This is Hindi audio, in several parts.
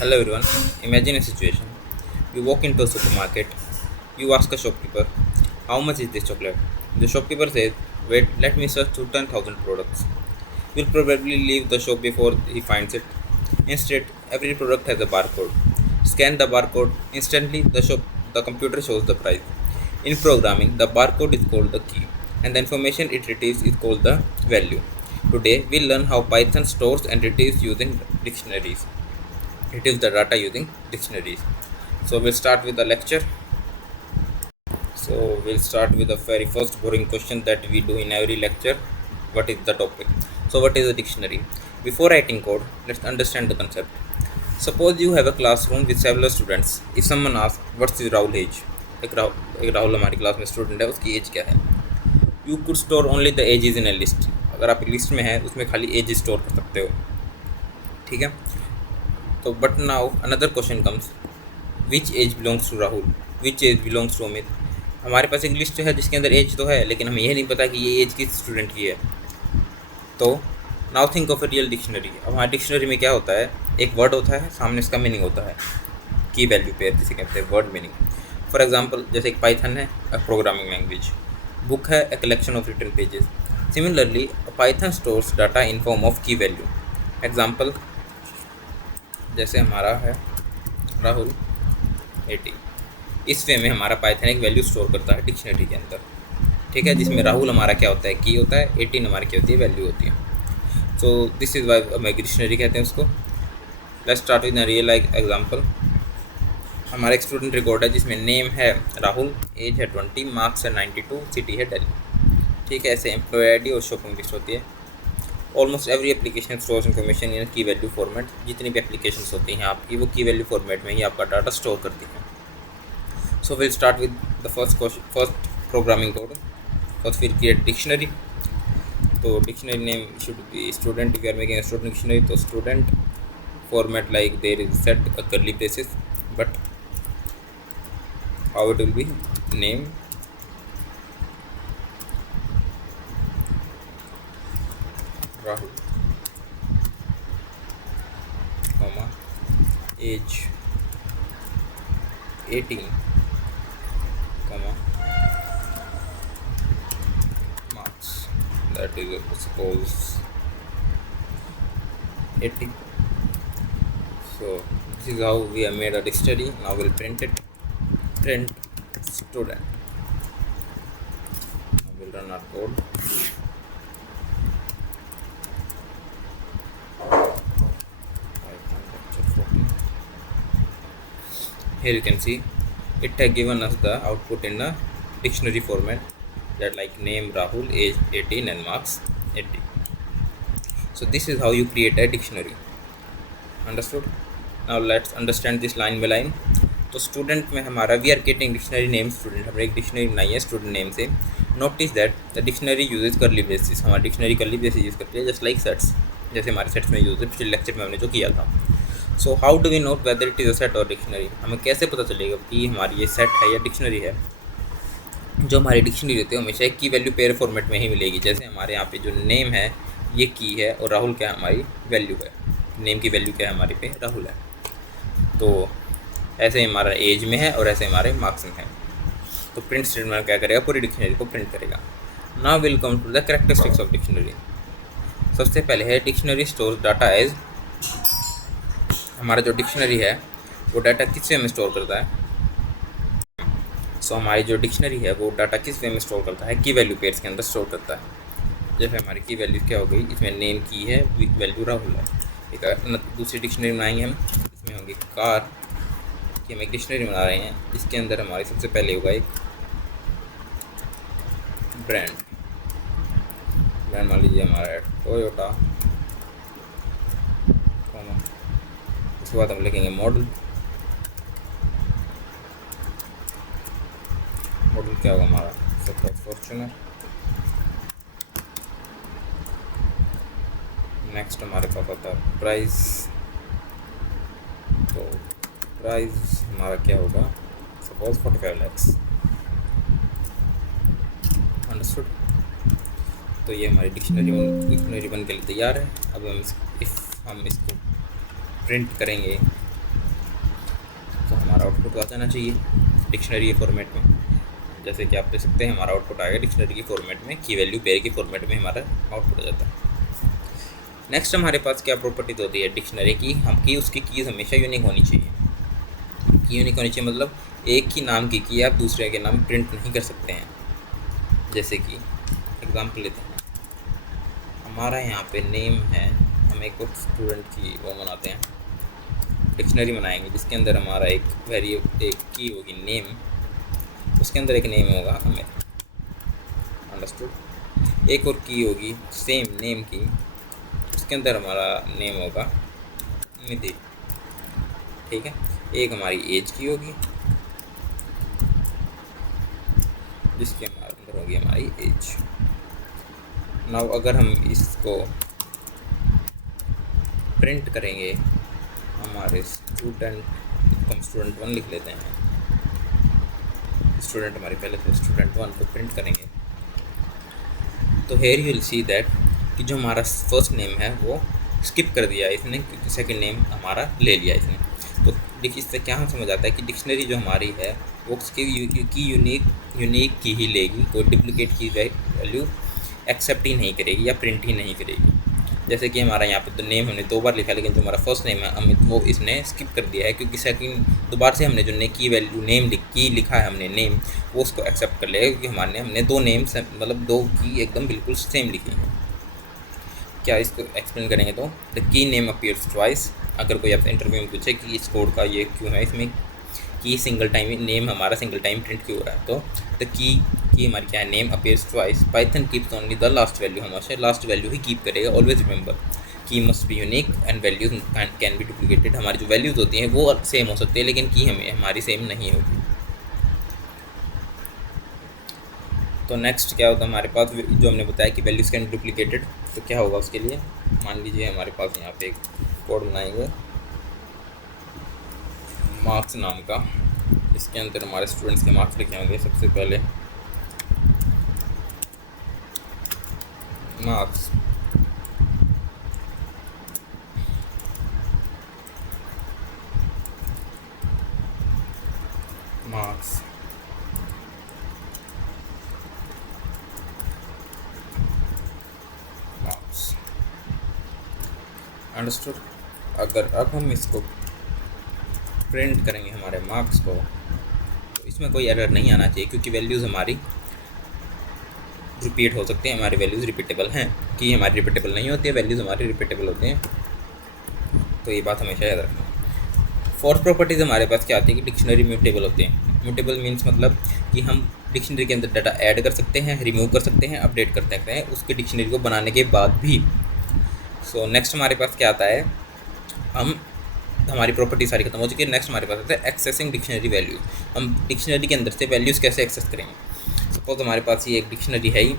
Hello everyone. Imagine a situation. You walk into a supermarket. You ask a shopkeeper, "How much is this chocolate?" The shopkeeper says, "Wait, let me search through 10,000 products." You'll probably leave the shop before he finds it. Instead, every product has a barcode. Scan the barcode. Instantly, the computer shows the price. In programming, the barcode is called the key, and the information it retrieves is called the value. Today, we'll learn how Python stores and retrieves using dictionaries. Retrieves the data using dictionaries. So we'll start with the lecture. So we'll start with the very first boring question that we do in every lecture. What is the topic? So what is a dictionary? Before writing code, let's understand the concept. Suppose you have a classroom with several students. If someone asks, what's his Rahul age? एक राहुल हमारी क्लास में स्टूडेंट है, उसकी एज क्या है? You could store only the ages in a list. अगर आप एक लिस्ट में है उसमें खाली एज स्टोर कर सकते हो. ठीक है. तो but now another question comes, which age belongs to Rahul, which age belongs to Amit. हमारे पास एक लिस्ट है जिसके अंदर एज तो है, लेकिन हमें यह नहीं पता कि ये एज किस स्टूडेंट की है. तो now think of a real dictionary. अब हमारी डिक्शनरी में क्या होता है? एक वर्ड होता है, सामने इसका मीनिंग होता है. की वैल्यू पेयर जिसे कहते हैं, वर्ड मीनिंग. फॉर एग्जाम्पल, जैसे एक पाइथन है, अ प्रोग्रामिंग लैंग्वेज. बुक है, a collection of written pages. Similarly a Python stores data in form of key value. Example, जैसे हमारा है राहुल 80. इस वे में हमारा पाइथन एक वैल्यू स्टोर करता है डिक्शनरी के अंदर. ठीक है, जिसमें राहुल हमारा क्या होता है? की होता है. 18 हमारी क्या होती है? वैल्यू होती है. सो दिस इज वाई हम डिक्शनरी कहते हैं उसको. Let's start with real like example. हमारा एक स्टूडेंट रिकॉर्ड है जिसमें नेम है राहुल, एज है 20, मार्क्स है 92, सिटी है दिल्ली. ठीक है, ऐसे एम्प्लॉय आई डी और शॉपिंग लिस्ट होती है. Almost every application stores information in की वैल्यू फॉर्मेट. जितनी भी एप्लीकेशंस होती हैं आपकी, वो की वैल्यू फॉर्मेट में ही आपका डाटा स्टोर करती हैं. So we'll start with the first programming code. First we'll create dictionary. So dictionary name should be student. If you are making a student dictionary, so student format like there is set a curly braces, but how it will be? Name, Rahul, comma, age 18, comma, marks, that is suppose 80. So this is how we have made a dictionary. Now we'll print it. Print student. Now we'll run our code. Here you can see it has given us the output in a dictionary format, that like name Rahul, age 18 and marks 80. So this is how you create a dictionary. Understood? Now let's understand this line by line. तो स्टूडेंट में हमारा we are getting dictionary name student. हमने एक डिक्शनरी बनाई है स्टूडेंट नेम से. Notice that the dictionary uses curly braces. हमारी डिक्शनरी कर्ली ब्रेसेस यूज़ करती है, जस्ट लाइक सेट्स, जैसे हमारे सेट्स में यूज़ है. पिछले लेक्चर में हमने जो किया था. So how do we note whether it is a set और डिक्शनरी. हमें कैसे पता चलेगा कि हमारी ये सेट है या डिक्शनरी है? जो हमारी डिक्शनरी रहती है हमेशा एक की वैल्यू पेयर फॉर्मेट में ही मिलेगी. जैसे हमारे यहाँ पे जो नेम है ये की है और राहुल क्या हमारी वैल्यू है. नेम की वैल्यू क्या है हमारे पे? राहुल है. तो ऐसे हमारा एज में है और ऐसे हमारे मार्क्स में है. तो प्रिंट स्टेटमेंट क्या करेगा? पूरी डिक्शनरी को प्रिंट करेगा. Now will come to the characteristics of dictionary. सबसे पहले है डिक्शनरी स्टोर डाटा एज. हमारा जो डिक्शनरी है वो डाटा किस वे में स्टोर करता है? सो हमारी जो डिक्शनरी है वो डाटा किस वे में स्टोर करता है? की वैल्यू पेयर्स के अंदर स्टोर करता है. जैसे हमारी की वैल्यू क्या हो गई? इसमें नेम की है, वैल्यू राहुल है. एक दूसरी डिक्शनरी बनाएंगे हम, इसमें होंगी कार की. हम एक डिक्शनरी बना रहे हैं, इसके अंदर हमारे सबसे पहले होगा एक ब्रांड. ब्रांड मान लीजिए हमारा है टोयोटा. उसके बाद हम लिखेंगे मॉडल. मॉडल क्या होगा हमारा? Suppose Fortuner. नेक्स्ट हमारे पास होता है प्राइस. तो प्राइस हमारा क्या होगा? Suppose 45 lakhs. अंडरस्टूड? तो ये हमारी डिक्शनरी बन के लिए तैयार है. अब हम इसको प्रिंट करेंगे आउटपुट आ जाना चाहिए डिक्शनरी के फॉर्मेट में। जैसे कि आप देख सकते हैं हमारा आउटपुट आएगा डिक्शनरी के फॉर्मेट में, की वैल्यू पेयर के फॉर्मेट में हमारा आउटपुट आ जाता है। नेक्स्ट हमारे पास क्या प्रॉपर्टीज होती है डिक्शनरी की, हम की उसकी कीज़ हमेशा यूनिक होनी चाहिए। की यूनिक होनी चाहिए मतलब एक ही नाम की आप दूसरे के नाम प्रिंट नहीं कर सकते हैं। जैसे कि एग्जांपल लेते हैं, हमारा यहाँ पे नेम है, हम एक और स्टूडेंट की वो बनाते हैं, डिक्शनरी बनाएंगे जिसके अंदर हमारा एक की होगी नेम, उसके अंदर एक नेम होगा अमित, अंडरस्टूड। एक और की होगी सेम नेम की, उसके अंदर हमारा नेम होगा निधि, ठीक है। एक हमारी एज की होगी जिसके हमारे अंदर होगी हमारी एज। नाउ अगर हम इसको प्रिंट करेंगे हमारे स्टूडेंट, हम स्टूडेंट 1 लिख लेते हैं, स्टूडेंट हमारे पहले से स्टूडेंट 1 को प्रिंट करेंगे तो here you will see that कि जो हमारा फर्स्ट नेम है वो स्किप कर दिया इसने, क्योंकि सेकंड नेम हमारा ले लिया इसने। तो देखिए इससे क्या हम समझ आता है कि डिक्शनरी जो हमारी है वो उसकी यूनिक की ही लेगी, कोई डुप्लीकेट की वैल्यू एक्सेप्ट ही नहीं करेगी या प्रिंट ही नहीं करेगी। जैसे कि हमारा यहाँ पे तो नेम हमने 2 बार लिखा, लेकिन जो हमारा फर्स्ट नेम है अमित वो इसने स्किप कर दिया है, क्योंकि सेकंड दोबारा से हमने जो की वैल्यू नेम की लिखा है हमने नेम, वो उसको एक्सेप्ट कर लेगा, क्योंकि हमने 2 नेम मतलब 2 की एकदम बिल्कुल सेम लिखी है। क्या इसको एक्सप्लेन करेंगे तो the key name appears twice. अगर कोई आपसे इंटरव्यू में पूछे कि इस कोड का ये क्यों है, इसमें की सिंगल टाइम नेम हमारा सिंगल टाइम प्रिंट क्यों हो रहा है, तो द की हमारी क्या है name appears twice. Python keeps only the last value, हमेशा लास्ट वैल्यू ही कीप करेगा। ऑलवेज रिमेंबर की must be unique and values can be duplicated. हमारी जो वैल्यूज होती हैं वो सेम हो सकती है, लेकिन की हमारी सेम नहीं होगी। तो नेक्स्ट क्या होता है हमारे पास, जो हमने बताया कि वैल्यूज़ कैन बी डुप्लीकेटेड, तो क्या होगा उसके लिए, मान लीजिए हमारे पास यहाँ पे एक कोड बनाएंगे मार्क्स नाम का, इसके अंदर हमारे स्टूडेंट्स के मार्क्स लिखे होंगे। सबसे पहले मार्क्स मार्क्स मार्क्स अंडरस्टूड। अगर अब हम इसको प्रिंट करेंगे हमारे मार्क्स को, तो इसमें कोई एरर नहीं आना चाहिए, क्योंकि वैल्यूज़ हमारी रिपीट हो सकती हैं, हमारी वैल्यूज़ रिपीटेबल हैं। कि हमारी रिपीटेबल नहीं होती है, वैल्यूज़ हमारी रिपीटेबल होती हैं, तो ये बात हमेशा याद रखना। फोर्थ प्रॉपर्टीज़ हमारे पास क्या आती है कि डिक्शनरी म्यूटेबल होते हैं। म्यूटेबल मीन्स मतलब कि हम डिक्शनरी के अंदर डाटा ऐड कर सकते हैं, रिमूव कर सकते हैं, अपडेट कर सकते हैं उसके डिक्शनरी को बनाने के बाद भी। सो नेक्स्ट हमारे पास क्या आता है, हमारी प्रॉपर्टी सारी खत्म हो चुकी है। नेक्स्ट हमारे पास आता है एक्सेसिंग डिक्शनरी वैल्यूज़। हम डिक्शनरी के अंदर से वैल्यूज़ कैसे एक्सेस करेंगे। सपोज हमारे पास ये एक डिक्शनरी है ही,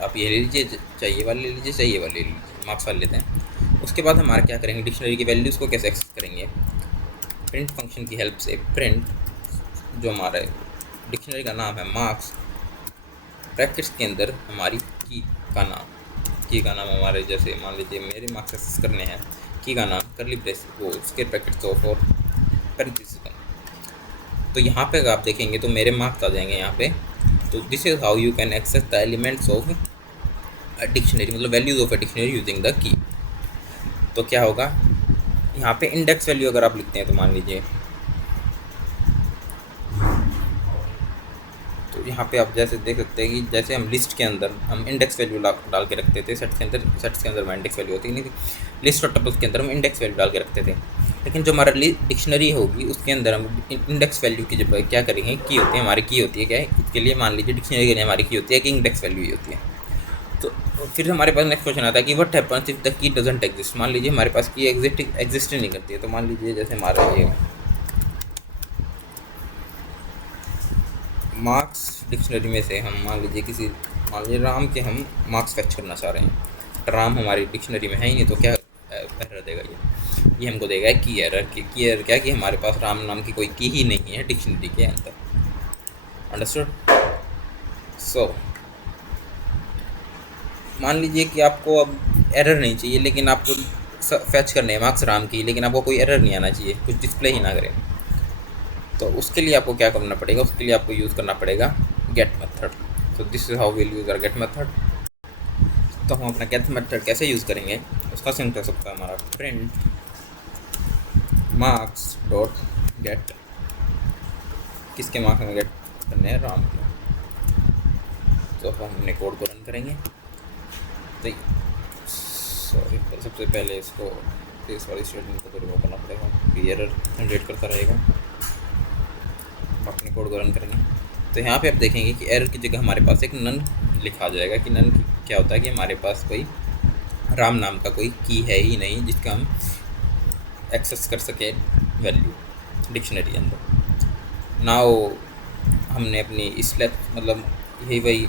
आप ये ले लीजिए, चाहिए वाले ले लीजिए, चाहिए वाले ले लीजिए, मार्क्स वाले लेते हैं। उसके बाद हमारा क्या करेंगे, डिक्शनरी की वैल्यूज़ को कैसे एक्सेस करेंगे, प्रिंट फंक्शन की हेल्प से। प्रिंट जो हमारा डिक्शनरी का नाम है मार्क्स, ब्रैकेट्स के अंदर हमारी की का नाम हमारे, जैसे मान लीजिए मेरे मार्क्स एक्सेस करने हैं, की का नाम करली ब्रेस वो स्क्वायर ब्रैकेट्स ऑफ और पैरेंथेसिस। तो यहाँ पे अगर आप देखेंगे तो मेरे मार्क्स आ जाएंगे यहाँ पे। तो this is how you can access the elements of a dictionary, मतलब values of a dictionary using the key. तो क्या होगा यहाँ पे इंडेक्स वैल्यू अगर आप लिखते हैं, तो मान लीजिए तो यहाँ पे आप जैसे देख सकते हैं कि जैसे हम लिस्ट के अंदर हम इंडेक्स वैल्यू डाल के रखते थे, सेट्स के अंदर इंडेक्स वैल्यू होती नहीं थी, लिस्ट और टपल्स के अंदर हम इंडेक्स वैल्यू डाल के रखते थे। लेकिन जो हमारा डिक्शनरी होगी उसके अंदर हम इंडेक्स वैल्यू की जब क्या करेंगे, की होती है हमारी, की होती है क्या है, इसके लिए मान लीजिए डिक्शनरी के लिए हमारी की होती है कि इंडेक्स वैल्यू ही होती है। तो फिर हमारे पास नेक्स्ट क्वेश्चन आता है कि what happens if the key doesn't exist. मान लीजिए हमारे पास की एग्जिस्ट नहीं करती है। तो मान लीजिए जैसे हमारा ये मार्क्स डिक्शनरी में से हम मान लीजिए राम के हम मार्क्स फेच करना चाह रहे हैं, तो राम हमारी डिक्शनरी में है ही नहीं, तो क्या एरर देगा ये हमको देगा की एरर। की एरर क्या कि हमारे पास राम नाम की कोई की ही नहीं है डिक्शनरी के अंदर। अंडरस्टूड। सो मान लीजिए कि आपको अब एरर नहीं चाहिए, लेकिन आपको फेच करने हैं मार्क्स राम की, लेकिन आपको कोई एरर नहीं आना चाहिए, कुछ डिस्प्ले ही ना करें। तो उसके लिए आपको क्या करना पड़ेगा, उसके लिए आपको यूज़ करना पड़ेगा गेट मेथड। तो this is how will use our get method. तो हम अपना गेट मेथड कैसे यूज़ करेंगे, उसका सिंटेक्स होता है हमारा प्रिंट मार्क्स डॉट गेट, किसके मार्क्स हमें गेट करने हैं, राम के। तो हम अपने कोड को रन करेंगे। तो सॉरी, सबसे पहले इसको इस वाली स्टेटमेंट को तो रिमूव करना पड़ेगा, एरर जनरेट करता रहेगा। अपने कोड को रन करेंगे तो यहाँ पे आप देखेंगे कि एरर की जगह हमारे पास एक नन लिखा जाएगा कि नन क्या होता है कि हमारे पास कोई राम नाम का कोई की है ही नहीं जिसका हम एक्सेस कर सके वैल्यू डिक्शनरी अंदर। नाउ हमने अपनी इस मतलब यही वही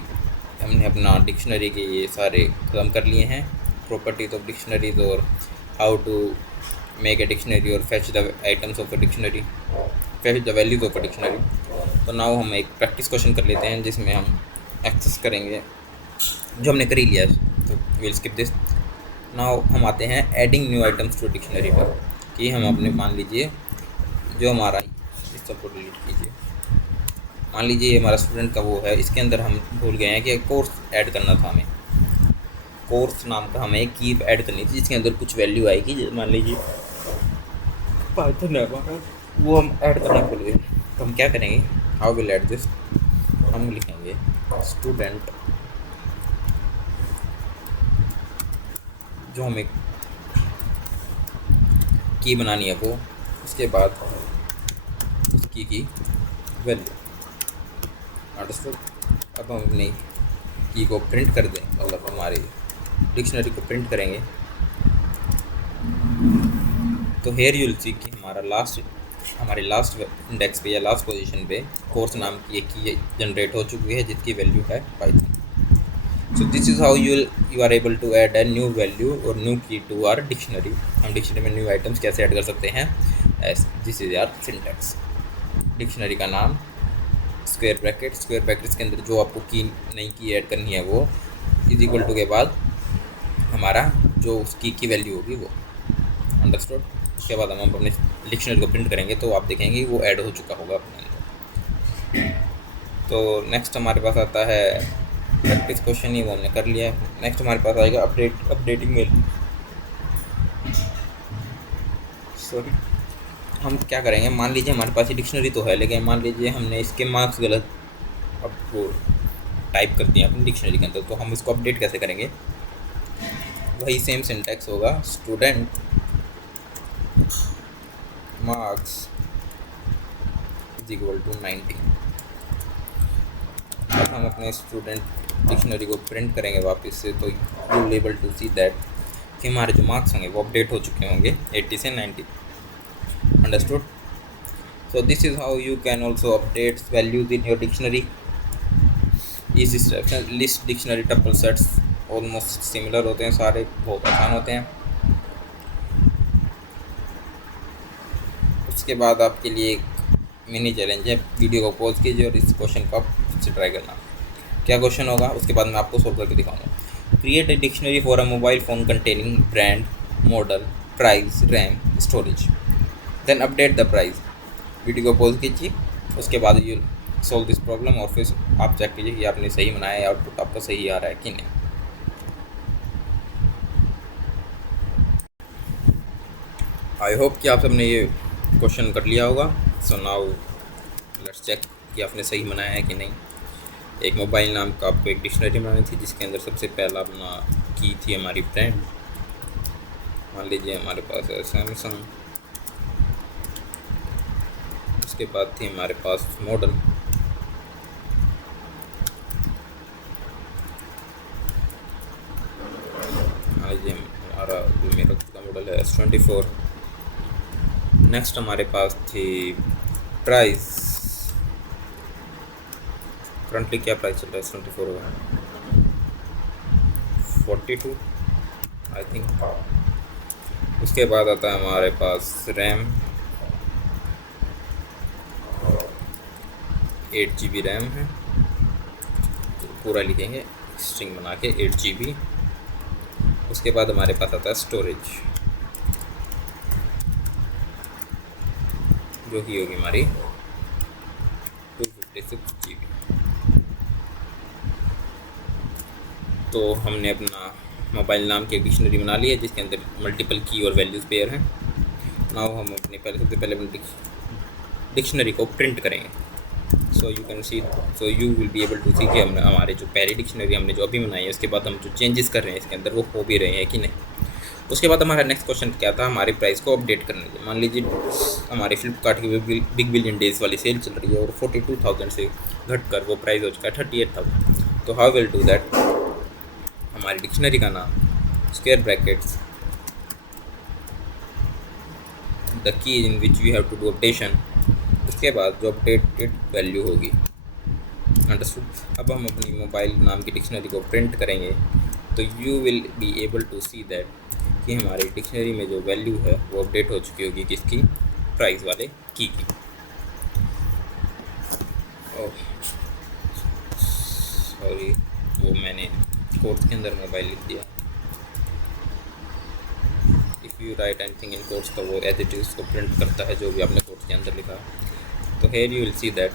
हमने अपना डिक्शनरी के ये सारे ख़त्म कर लिए हैं, प्रॉपर्टीज ऑफ डिक्शनरीज और how to make a dictionary और fetch the items of a dictionary, fetch the values of a dictionary. तो नाउ हम एक प्रैक्टिस क्वेश्चन कर लेते हैं जिसमें हम एक्सेस करेंगे जो हमने कर ही लिया है। तो विल स्किप दिस। नाउ हम आते हैं adding new items to dictionary पर, कि हम अपने मान लीजिए जो हमारा इस सबको डिलीट कीजिए, मान लीजिए हमारा स्टूडेंट का वो है, इसके अंदर हम भूल गए हैं कि कोर्स ऐड करना था हमें, कोर्स नाम का हमें की ऐड करनी थी जिसके अंदर कुछ वैल्यू आएगी, मान लीजिए पाइथन है वो हम ऐड करना भूल गए। तो हम क्या करेंगे, हाउ विल ऐड दिस, हम लिखेंगे स्टूडेंट जो हमें की बनानी है वो, उसके बाद उसकी की वैल्यू, अंडरस्टूड। अब हम अपनी की को प्रिंट कर दें, मतलब हमारी डिक्शनरी को प्रिंट करेंगे। तो हेयर यूल सी कि हमारे लास्ट इंडेक्स पे या लास्ट पोजीशन पे कोर्स नाम की एक की जनरेट हो चुकी है जिसकी वैल्यू है Python. So this is how you are able to add a new value और new key to our dictionary. हम डिक्शनरी में न्यू आइटम्स कैसे ऐड कर सकते हैं, as this is our syntax. Dictionary का नाम स्क्वायर ब्रैकेट्स के अंदर जो आपको की नई की ऐड करनी है वो इज इक्वल टू के बाद हमारा जो उसकी की वैल्यू होगी वो, अंडरस्टूड। उसके बाद हम अपने डिक्शनरी को प्रिंट करेंगे तो आप देखेंगे वो ऐड हो चुका होगा अपने अंदर। तो नेक्स्ट हमारे पास आता है प्रैक्टिस क्वेश्चन, ही वो हमने कर लिया है। नेक्स्ट हमारे पास आएगा अपडेटिंग वैल्यू। सॉरी, हम क्या करेंगे, मान लीजिए हमारे पास ये डिक्शनरी तो है लेकिन मान लीजिए हमने इसके मार्क्स गलत अब वो टाइप कर दिए अपनी डिक्शनरी के अंदर, तो हम इसको अपडेट कैसे करेंगे, वही सेम सिंटैक्स होगा, student marks is equal to 90। अब हम अपने स्टूडेंट डिक्शनरी को प्रिंट करेंगे वापस से, तो you will able to see that कि हमारे जो मार्क्स होंगे वो अपडेट हो चुके होंगे 80 से 90, understood. So this is how you can also update values in your dictionary. इस list dictionary tuple sets almost similar होते हैं, सारे बहुत आसान होते हैं। उसके बाद आपके लिए एक मिनी चैलेंज है, वीडियो को पॉज कीजिए और इस क्वेश्चन को आप खुद से ट्राई करना। क्या क्वेश्चन होगा उसके बाद मैं आपको सोल्व करके दिखाऊंगा। Create a dictionary for a mobile phone containing brand, model, price, RAM, storage, then update the price. Video को पॉज कीजिए, उसके बाद यू सोल्व दिस प्रॉब्लम और फिर आप चेक कीजिए कि आपने सही बनाया है, आउटपुट आपका सही आ रहा है कि नहीं। आई होप कि आप सबने ये क्वेश्चन कर लिया होगा। सो नाउ लेट्स चेक कि आपने सही बनाया है कि नहीं। एक मोबाइल नाम का आपको एक डिक्शनरी बनानी थी जिसके अंदर सबसे पहला अपना की थी हमारी ब्रांड, मान लीजिए हमारे पास है सैमसंग। उसके बाद थी हमारे पास मॉडल, मान लीजिए हमारा जो मेरा खुद का मॉडल है S24। नेक्स्ट हमारे पास थी प्राइस, करंटली क्या प्राइस चल रहा है S24 का, 42 आई थिंक। उसके बाद आता है हमारे पास रैम, 8 GB रैम है, तो पूरा लिखेंगे स्ट्रिंग बना के 8 GB। उसके बाद हमारे पास आता है स्टोरेज जो कि होगी हमारी 6 GB। तो हमने अपना मोबाइल नाम की डिक्शनरी बना ली है जिसके अंदर मल्टीपल की और वैल्यूज़ पेयर हैं। नाउ हम अपने सबसे पहले अपनी डिक्शनरी को प्रिंट करेंगे। So you can see, so you will be able to see कि हमने हमारे जो पहली डिक्शनरी हमने जो अभी बनाई है उसके बाद हम जो चेंजेस कर रहे हैं इसके अंदर वो हो भी रहे हैं कि नहीं। उसके बाद हमारा नेक्स्ट क्वेश्चन क्या था, हमारी प्राइस को अपडेट करने के। मान लीजिए हमारे फ्लिपकार्ट की बिग बिलियन डेज वाली सेल चल रही है और 42,000 से घटकर वो प्राइस हो चुका है 38,000। तो हाउ विल डू दैट, हमारी डिक्शनरी का नाम square brackets the key in which you have to do updation, उसके बाद जो अपडेटेड वैल्यू होगी। अंडरस्टूड। अब हम अपनी मोबाइल नाम की डिक्शनरी को प्रिंट करेंगे तो you will be able to see that कि हमारी डिक्शनरी में जो वैल्यू है वो अपडेट हो चुकी होगी किसकी, प्राइस वाले की। सॉरी, वो मैंने कोट्स के अंदर मोबाइल लिख दिया। If you right anything in quotes तो वो एज इट इज़ उसको प्रिंट करता है जो भी आपने कोट्स के अंदर लिखा। तो here you will see that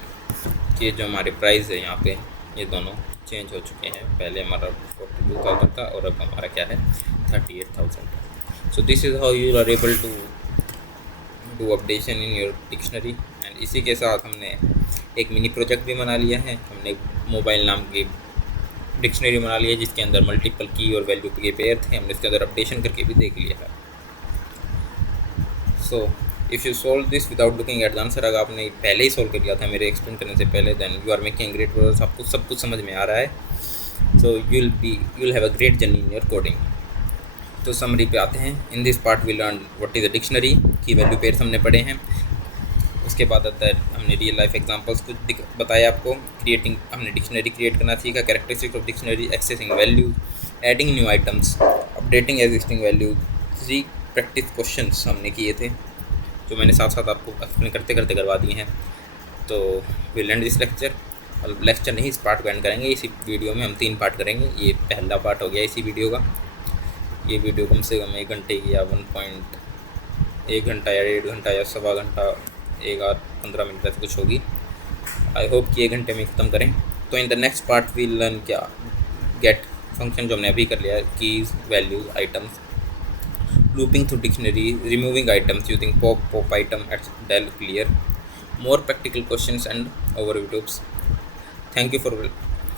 कि जो हमारे प्राइस है यहाँ पे ये दोनों चेंज हो चुके हैं। पहले हमारा 42,000 था और अब हमारा क्या है 38,000। So this is how you are able to do updation in your dictionary. And इसी के साथ हमने एक मिनी प्रोजेक्ट भी बना लिया है। हमने मोबाइल नाम की डिक्शनरी बना ली है जिसके अंदर मल्टीपल की और वैल्यू के पेयर थे, हमने इसके अंदर अपडेशन करके भी देख लिया है। So if you solve this without looking at the answer, अगर आपने पहले ही सॉल्व कर लिया था मेरे एक्सप्लेन करने से पहले, then you are making great progress, आपको सब कुछ समझ में आ रहा है। So you will have a great journey in your coding. तो समरी पे आते हैं। In this part we learn what is a dictionary, key value pairs हमने पढ़े हैं। उसके बाद आता है हमने रियल लाइफ एग्जांपल्स कुछ बताया आपको। क्रिएटिंग, हमने डिक्शनरी क्रिएट करना सीखा। Characteristics of dictionary, accessing values, adding new items, updating existing values. 3 practice questions हमने किए थे जो मैंने साथ साथ आपको एक्सप्लेन करते करते करवा दिए हैं। तो विल एंड दिस लेक्चर, और लेक्चर नहीं, इस पार्ट को एंड करेंगे। इसी वीडियो में हम 3 पार्ट करेंगे। ये पहला पार्ट हो गया इसी वीडियो का। ये वीडियो कम से कम 1 घंटे की या 1 घंटा या 1.5 घंटा या सवा घंटा, 1 आध 15 मिनट ऐसे कुछ होगी। आई होप कि 1 घंटे में ख़त्म करें। तो in the next part we learn क्या, गेट फंक्शन जो हमने अभी कर लिया है, keys, values, items, looping through dictionary, removing items using pop item at del clear, more practical questions and overview tips. Thank you for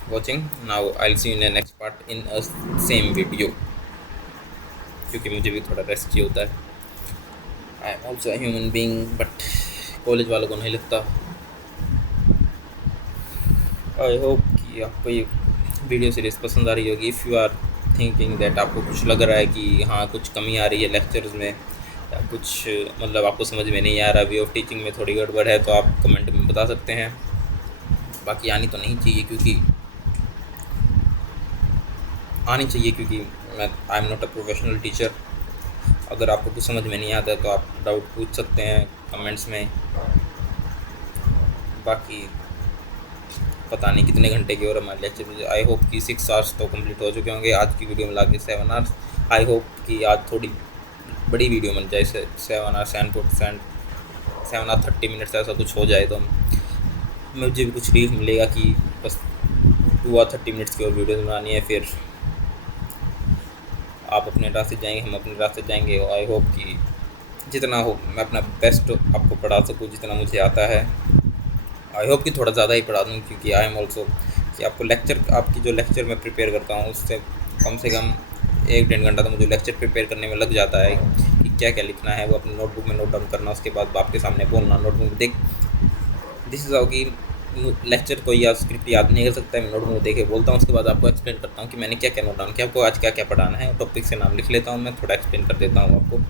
watching. Now I'll see you in the next part in a same video, क्योंकि मुझे भी थोड़ा रेस्ट चाहिए होता है। I am also human being, but college वालों को नहीं लगता। आई होप कि आपको ये वीडियो सीरीज़ पसंद आ रही होगी। If you are thinking that, आपको कुछ लग रहा है कि हाँ कुछ कमी आ रही है लेक्चर्स में, या कुछ मतलब आपको समझ में नहीं आ रहा, वे ऑफ टीचिंग में थोड़ी गड़बड़ है, तो आप कमेंट में बता सकते हैं। बाकी आनी तो नहीं चाहिए, क्योंकि आनी चाहिए क्योंकि मैं I am not a professional teacher. अगर आपको कुछ समझ में नहीं आता है तो आप डाउट पूछ सकते हैं कमेंट्स में। बाकी पता नहीं कितने घंटे की और हमारे लेक्चर, आई होप कि 6 आवर्स तो कंप्लीट हो चुके होंगे। आज की वीडियो में लाके 7 आवर्स। आई होप कि आज थोड़ी बड़ी वीडियो बन जाए, 7 आवर्स एंड 7 आवर्स 30 मिनट्स ऐसा कुछ हो जाए, तो मुझे भी कुछ रिलीफ मिलेगा कि बस 2 आवर 30 मिनट्स की और वीडियो बनानी है। फिर आप अपने रास्ते जाएंगे, हम अपने रास्ते जाएंगे। और आई होप कि जितना हो मैं अपना बेस्ट आपको पढ़ा सकूँ, जितना मुझे आता है। आई होप कि थोड़ा ज़्यादा ही पढ़ा दूँ, क्योंकि आई एम ऑल्सो कि आपको लेक्चर, आपकी जो लेक्चर मैं प्रिपेयर करता हूँ उससे कम से कम 1-1.5 घंटा तो मुझे लेक्चर प्रिपेयर करने में लग जाता है कि क्या क्या लिखना है, वो अपनी नोटबुक में नोट डाउन करना, उसके बाद आपके सामने बोलना, नोटबुक में देख। दिस इज़ हाउ कि लेक्चर कोई या स्क्रिप्ट याद नहीं कर सकता है। मैं नोटबुक में देखे बोलता हूँ, उसके बाद आपको एक्सप्लेन करता हूँ कि मैंने क्या क्या नोट डाउन किया, आपको आज क्या क्या पढ़ाना है। टॉपिक से नाम लिख लेता हूँ, मैं थोड़ा एक्सप्लेन कर देता हूँ आपको।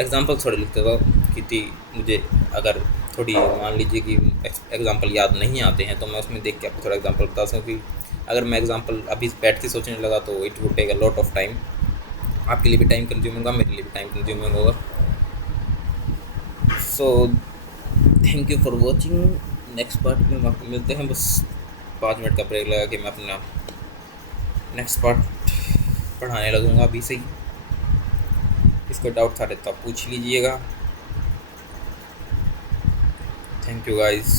एग्जाम्पल थोड़े लिख देता हूँ कि मुझे अगर थोड़ी मान लीजिए कि एग्जाम्पल याद नहीं आते हैं तो मैं उसमें देख के आपको थोड़ा एग्जाम्पल बता सकूँ। कि अगर मैं एग्जाम्पल अभी बैठ के सोचने लगा तो it would take a lot of time. आपके लिए भी टाइम कंज्यूमिंग होगा, मेरे लिए भी टाइम कंज्यूमिंग होगा। So thank you for watching. Next part में आपको मिलते हैं। बस 5 मिनट का ब्रेक लगा कि मैं अपना नेक्स्ट पार्ट पढ़ाने लगूँगा अभी से ही। इसको डाउट था तो आप पूछ लीजिएगा। Thank you guys.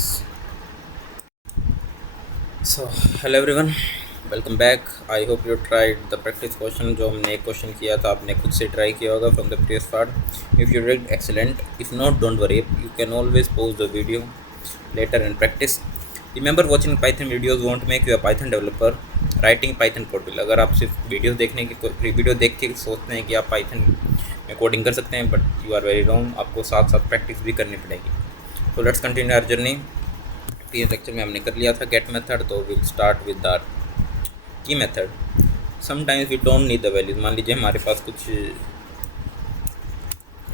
So hello everyone, welcome back. I hope you tried the practice question. जो हमने एक क्वेश्चन किया था आपने खुद से ट्राई किया होगा from the previous part. If you did excellent, if not don't worry, you can always pause the video later and practice. Remember watching Python videos won't make you a Python developer. Writing Python code will. अगर आप सिर्फ वीडियो देखने की वीडियो देख के सोचते हैं कि आप पाइथन में कोडिंग कर सकते हैं, but you are very wrong. आपको साथ साथ प्रैक्टिस भी करनी पड़ेगी। So let's continue our journey. ये लेक्चर में हमने कर लिया था गेट मेथड, तो will start with the key method. Sometimes we don't need the values. मान लीजिए हमारे पास कुछ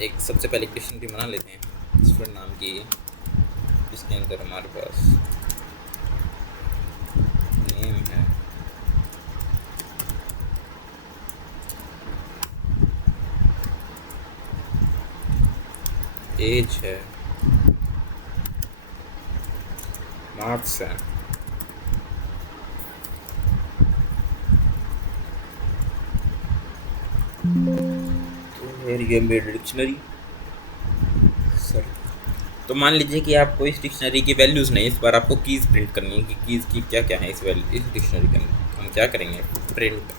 एक सबसे पहले डिक्शनरी बना लेते हैं स्टूडेंट नाम की, जिसके अंदर हमारे पास नेम है, एज है, मार्क्स है, तो ये मेरी डिक्शनरी। सॉरी, तो मान लीजिए कि आपको इस डिक्शनरी की वैल्यूज़ नहीं, इस बार आपको कीज़ प्रिंट करनी है कि कीज़ की क्या क्या है इस डिक्शनरी के अंदर। हम क्या करेंगे, print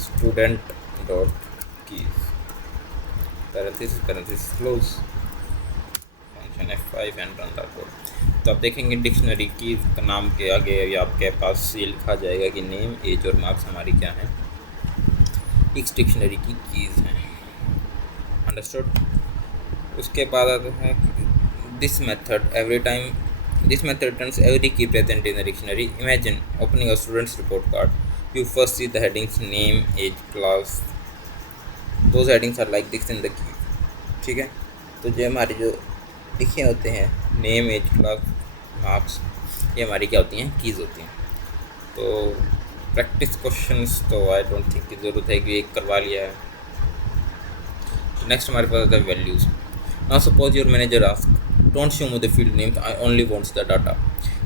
student dot keys parenthesis close function F5 and run the code. तो आप देखेंगे डिक्शनरी कीज़ का नाम के आगे या आपके पास ये लिखा जाएगा कि नेम, एज और मार्क्स हमारी क्या है, इस डिक्शनरी की कीज़ हैं। अंडरस्टूड। उसके बाद आता है this method every time, this method turns every key present in the dictionary. Imagine opening a students report card. You first see the headings name, age, class. Those headings are like this in the key. ठीक है, तो जो हमारे जो लिखे होते हैं नेम, एज, क्लास, मार्क्स, ये हमारी क्या होती हैं, कीज़ होती हैं। तो प्रैक्टिस क्वेश्चंस तो आई डोंट थिंक की ज़रूरत है कि एक करवा लिया है। नेक्स्ट हमारे पास आता है values. Now suppose your manager ask don't show me the field names, I only wants the data.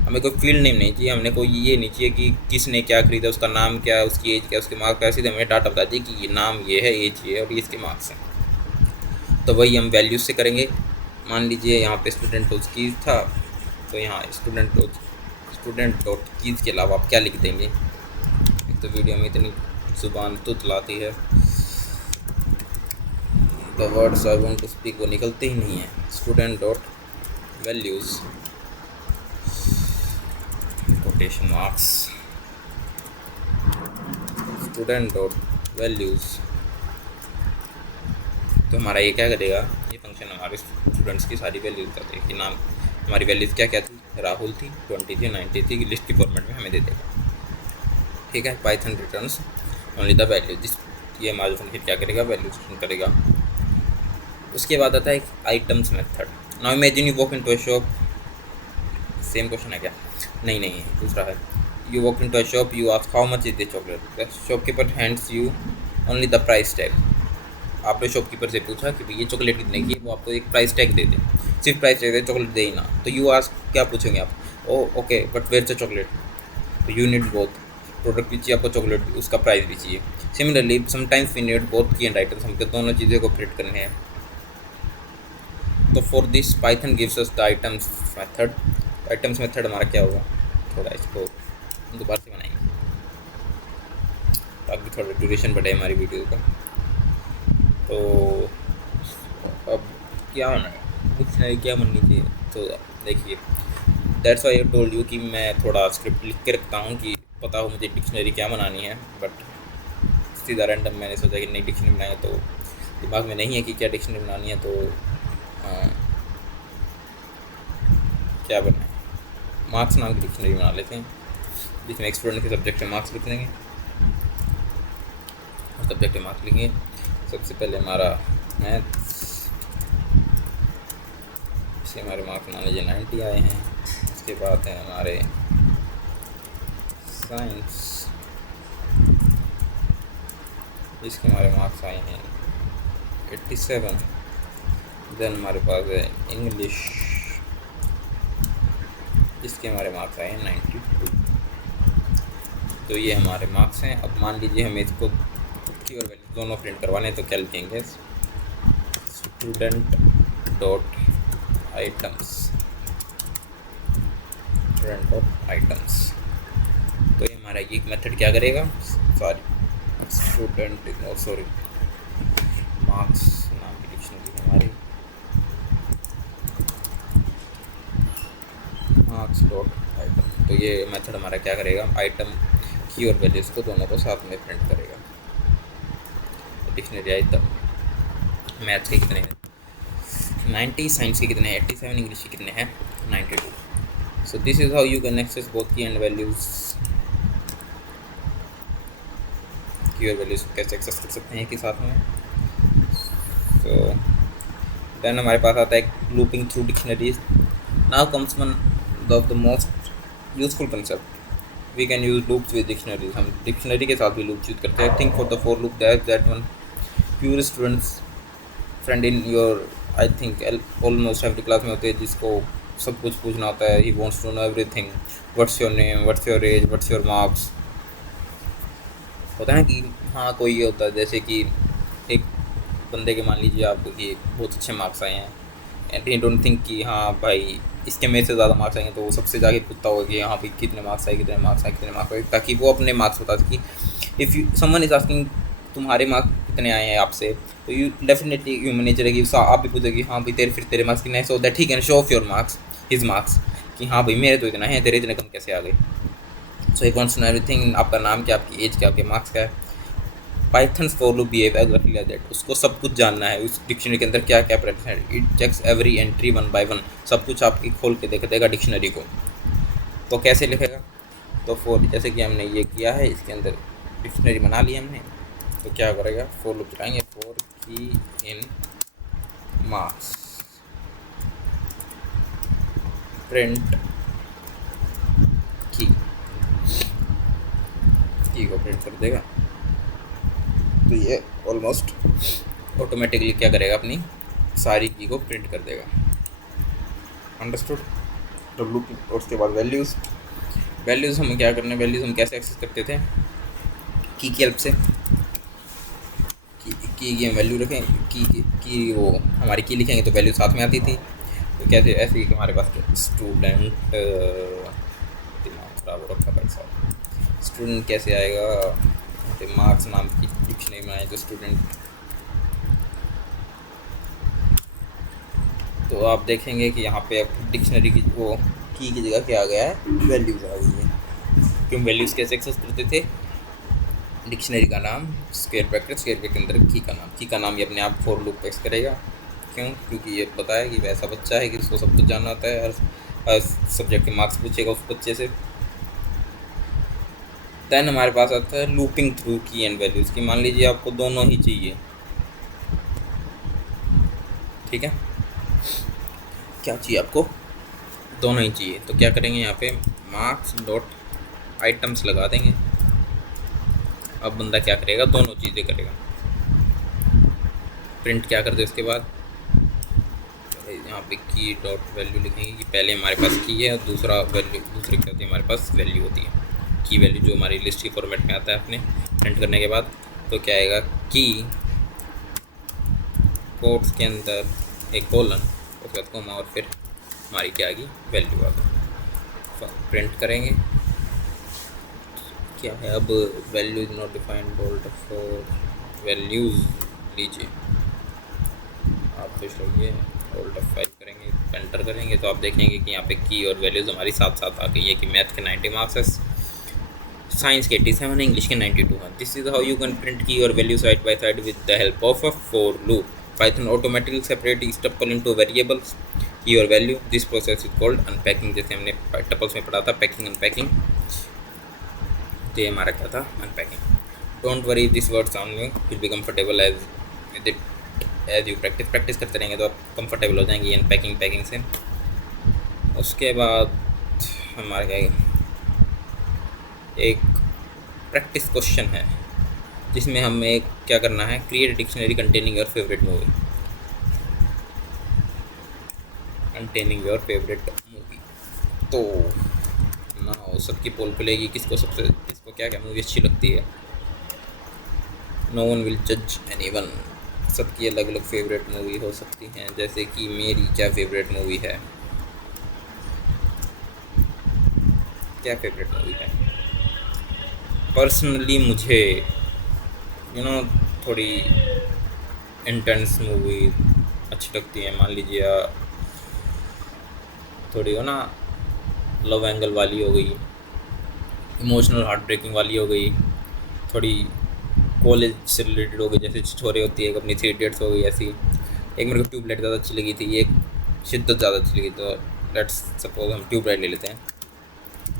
हमें कोई फील्ड नेम नहीं चाहिए, हमने कोई ये नहीं चाहिए कि किसने क्या खरीदा, उसका नाम क्या है, उसकी एज क्या, उसके मार्क्स क्या, सीधे हमें डाटा बता दिए कि ये नाम ये है, एज ये है और ये इसके मार्क्स हैं। तो वही हम वैल्यूज़ से करेंगे। मान लीजिए यहाँ पे स्टूडेंट डॉट कीज़ था, तो यहाँ स्टूडेंट डॉट कीज़ के अलावा आप क्या लिख देंगे। एक तो वीडियो में इतनी ज़ुबान तुतलाती है, the words I want to speak वो निकलते ही नहीं है। Student dot values quotation marks, student dot values. तो हमारा ये क्या करेगा, ये फंक्शन हमारे स्टूडेंट्स की सारी वैल्यूज कर देगा कि नाम हमारी वैल्यूज़ क्या क्या थी, राहुल थी, 20 थी, 90 थी, लिस्ट की फॉर्मेट में हमें दे देगा। ठीक है, Python returns only the value. जिस ये हमारा फंक्शन क्या करेगा, वैल्यूज रिटर्न करेगा। उसके बाद आता है एक items method. Now imagine you walk into a shop. Same question है क्या, नहीं दूसरा है। You walk into a shop, you ask how much is the chocolate, the shopkeeper hands you only the price tag. आपने शॉपकीपर से पूछा कि भाई ये चॉकलेट कितने की है, वो आपको एक प्राइस टैग दे दे, सिर्फ प्राइस टैग दे, चॉकलेट दे ही ना। तो यू आस्क क्या पूछेंगे आप, oh okay but where the chocolate. तो यू नीड बोथ, प्रोडक्ट भी चाहिए आपको, चॉकलेट भी, उसका प्राइस भी चाहिए। Similarly sometimes we need both key and items, हमको दोनों चीज़ों को प्रिंट करने हैं। तो for this Python gives us the items method. Items method हमारा क्या होगा, थोड़ा इसको दोबारा से बनाएंगे ताकि थोड़ा ड्यूरेशन बढ़े हमारी वीडियो का। तो अब क्या होना है, डिक्शनरी क्या बननी चाहिए। तो देखिए, that's why I told you कि मैं थोड़ा स्क्रिप्ट लिख के रखता हूँ कि पता हो मुझे डिक्शनरी क्या बनानी है, बट सीधा रैंडम मैंने सोचा कि नई डिक्शनरी बनाएंगे, तो दिमाग में नहीं है कि क्या डिक्शनरी बनानी है। तो क्या बनना है, मार्क्स नाम की डिक्शनरी बना लेते हैं, जिसमें एक स्टूडेंट के सब्जेक्ट में मार्क्स लिख देंगे और सब्जेक्ट में मार्क्स लिखेंगे। सबसे पहले हमारा मैथ्स, इससे हमारे मार्क्स मान लीजिए 90 आए हैं। उसके बाद है हमारे साइंस, इसके हमारे मार्क्स आए हैं 87। देन हमारे पास है इंग्लिश, इसके हमारे मार्क्स आए हैं 92। तो ये हमारे मार्क्स हैं। अब मान लीजिए हमें इसको की और वैल्यू दोनों प्रिंट करवाने, तो क्या लिखेंगे, student dot items front of items. तो ये हमारा ये मेथड क्या करेगा, सॉरी स्टूडेंट सॉरी मार्क्स नाम की डिक्शनरी हमारी मार्क्स डॉट आइटम। तो ये मेथड हमारा क्या करेगा, आइटम की और वैल्यूज़ को दोनों को साथ में प्रिंट करेगा। डिक्शनरी आइटम मैथ्स के कितने हैं 90, साइंस के कितने हैं 87, इंग्लिश के कितने हैं 92। So this is how you can access both key and values. Key और वैल्यूज़ को कैसे एक्सेस कर सकते हैं कि साथ में। सो देन हमारे पास आता है looping through dictionaries. Now comes one of the most useful concept, we can use loops with dictionaries. हम डिक्शनरी के साथ भी लूप्स यूज करते हैं। Think for the for loop that one pure students friend in your I think almost every class में होते हैं, जिसको सब कुछ पूछना होता है। He wants to know everything, what's your name, what's your age, what's your marks. होता है ना कि हाँ कोई ये होता है जैसे कि एक बंदे के मान लीजिए आपके बहुत अच्छे मार्क्स आए हैं एंड ही डोंट थिंक कि हाँ भाई इसके मेरे से ज़्यादा मार्क्स आएंगे, तो वो सबसे जाके पूछता होगा कि यहाँ पे कितने मार्क्स आए, कितने मार्क्स आए, कितने मार्क्स आए, ताकि वो अपने मार्क्स बता सके। If you someone is asking तुम्हारे मार्क्स कितने आए हैं आपसे, तो यू डेफिनेटली ह्यूमन नेचर है कि आप भी पूछोगे हाँ भाई तेरे मार्क्स कितने हैं, so that he can show off your marks his marks कि हाँ भाई मेरे तो इतना है, तेरे इतने कम कैसे आ गए। So he wants to know everything, आपका नाम क्या, आपकी एज क्या, आपके मार्क्स क्या है। Python for loop behave exactly like that. उसको सब कुछ जानना है उस डिक्शनरी के अंदर क्या क्या प्रेजेंट है। It checks every entry one by one, सब कुछ आपकी खोल के देख देगा डिक्शनरी को। तो कैसे लिखेगा, तो फॉर जैसे कि हमने ये किया है, इसके अंदर डिक्शनरी बना ली हमने, तो क्या करेगा फॉर लूप चलाएंगे। फॉर की इन मार्क्स प्रिंट की को प्रिंट कर देगा। तो ये ऑलमोस्ट ऑटोमेटिकली क्या करेगा, अपनी सारी की को प्रिंट कर देगा। अंडरस्टूड। तो लूप और उसके बाद वैल्यूज़ हमें क्या करना है, वैल्यूज़ हम कैसे एक्सेस करते थे की हेल्प से। की हम वैल्यू रखें, की वो हमारी की लिखेंगे तो वैल्यू साथ में आती थी। तो कैसे, ऐसे ही हमारे पास स्टूडेंट, दिमाग खराब हो रखा भाई साहब, स्टूडेंट कैसे आएगा, मार्क्स नाम की डिक्शनरी में आए जो स्टूडेंट। तो आप देखेंगे कि यहाँ पे डिक्शनरी की वो की जगह क्या आ गया है, वैल्यूज़ आ गई है। क्यों वैल्यूज़ कैसे एक्सेस करते थे, डिक्शनरी का नाम स्क्वायर ब्रैकेट के अंदर की का नाम ये अपने आप फॉर लूप एक्स करेगा। क्यों, क्योंकि ये पता है कि वैसा बच्चा है कि इसको सब कुछ जानना होता है, हर सब्जेक्ट के मार्क्स पूछेगा उस बच्चे से। देन हमारे पास आता है लूपिंग थ्रू की एंड वैल्यूज़ की। मान लीजिए आपको दोनों ही चाहिए, ठीक है, क्या चाहिए आपको, दोनों ही चाहिए। तो क्या करेंगे, यहाँ पे मार्क्स डॉट आइटम्स लगा देंगे। अब बंदा क्या करेगा, दोनों चीज़ें करेगा। प्रिंट क्या कर दे उसके बाद, यहाँ पे की डॉट वैल्यू लिखेंगे कि पहले हमारे पास की है और दूसरा वैल्यू, दूसरी क्या होती है हमारे पास वैल्यू होती है। की वैल्यू जो हमारी लिस्ट की फॉर्मेट में आता है अपने प्रिंट करने के बाद, तो क्या आएगा की कोट्स के अंदर एक कॉलन, उसके बाद कोमा और फिर हमारी क्या आएगी वैल्यू आ गई। प्रिंट करेंगे क्या है, अब value is not defined bold for values लीजिए आप कुछ लोग बोल्ड 5 करेंगे, एंटर करेंगे तो आप देखेंगे कि यहाँ पे की और वैल्यूज़ हमारी साथ साथ आ गई है कि मैथ के 90 मार्क्स है, साइंस के 87 है, इंग्लिश के 92 है। This is how you can print की और value side by side with the help of a for loop. Python automatically separate each tuple into variables key or value. This process is called unpacking। जैसे हमने टपल्स में पढ़ा था पैकिंग अनपैकिंग, तो ये हमारा क्या था unpacking. Don't worry this words only will be comfortable as with it as you practice करते रहेंगे तो आप कंफर्टेबल हो जाएंगे अनपैकिंग पैकिंग से। उसके बाद हमारा क्या एक प्रैक्टिस क्वेश्चन है जिसमें हमें क्या करना है, create dictionary containing your favourite movie, तो ना सबकी पोल खुलेगी किसको क्या क्या मूवी अच्छी लगती है। नो वन विल जज एनीवन, सबकी अलग अलग फेवरेट मूवी हो सकती हैं। जैसे कि मेरी क्या फेवरेट मूवी है, क्या फेवरेट मूवी है? पर्सनली मुझे यू नो थोड़ी इंटेंस मूवी अच्छी लगती है। मान लीजिए थोड़ी हो ना, लव एंगल वाली हो गई, इमोशनल हार्ट ब्रेकिंग वाली हो गई, थोड़ी कॉलेज से रिलेटेड हो गई, जैसे छोरे होती है, एक अपनी 3 इडियट्स हो गई ऐसी। एक मेरे को ट्यूबलाइट ज़्यादा अच्छी लगी थी, एक शिद्दत ज़्यादा अच्छी लगी, तो लेट्स सपोज हम ट्यूबलाइट ले लेते हैं।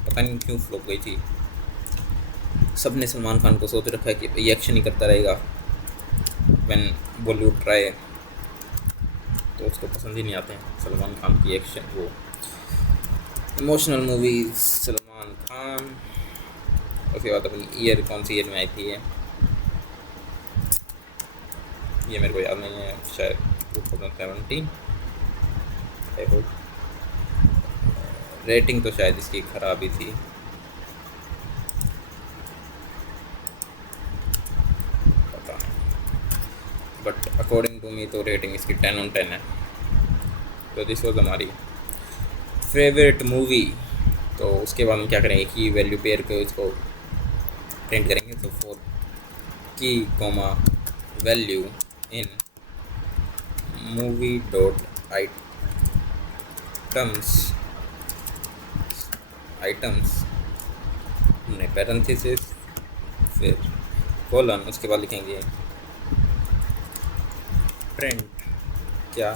पता नहीं क्यों फ्लॉप गई थी। सब ने सलमान खान को सोच रखा है कि ये एक्शन ही करता रहेगा व्हेन बॉलीवुड ट्राई, तो उसको पसंद ही नहीं आते हैं सलमान खान की एक्शन, वो इमोशनल मूवीज सलमान खान। उसके बाद अपनी ईयर कौन सी ईयर में आई थी ये मेरे को याद नहीं है, शायद 2017 आई होप। रेटिंग तो शायद इसकी ख़राब ही थी, पता नहीं, बट अकॉर्डिंग टू मी तो रेटिंग इसकी 10/10 है। तो दिस वॉज हमारी फेवरेट मूवी। तो उसके बाद हम क्या करेंगे कि वैल्यू पेयर को इसको प्रिंट करेंगे। तो फॉर की comma value in movie dot items हमने पैरेंथेसिस फिर कॉलन, उसके बाद लिखेंगे प्रिंट क्या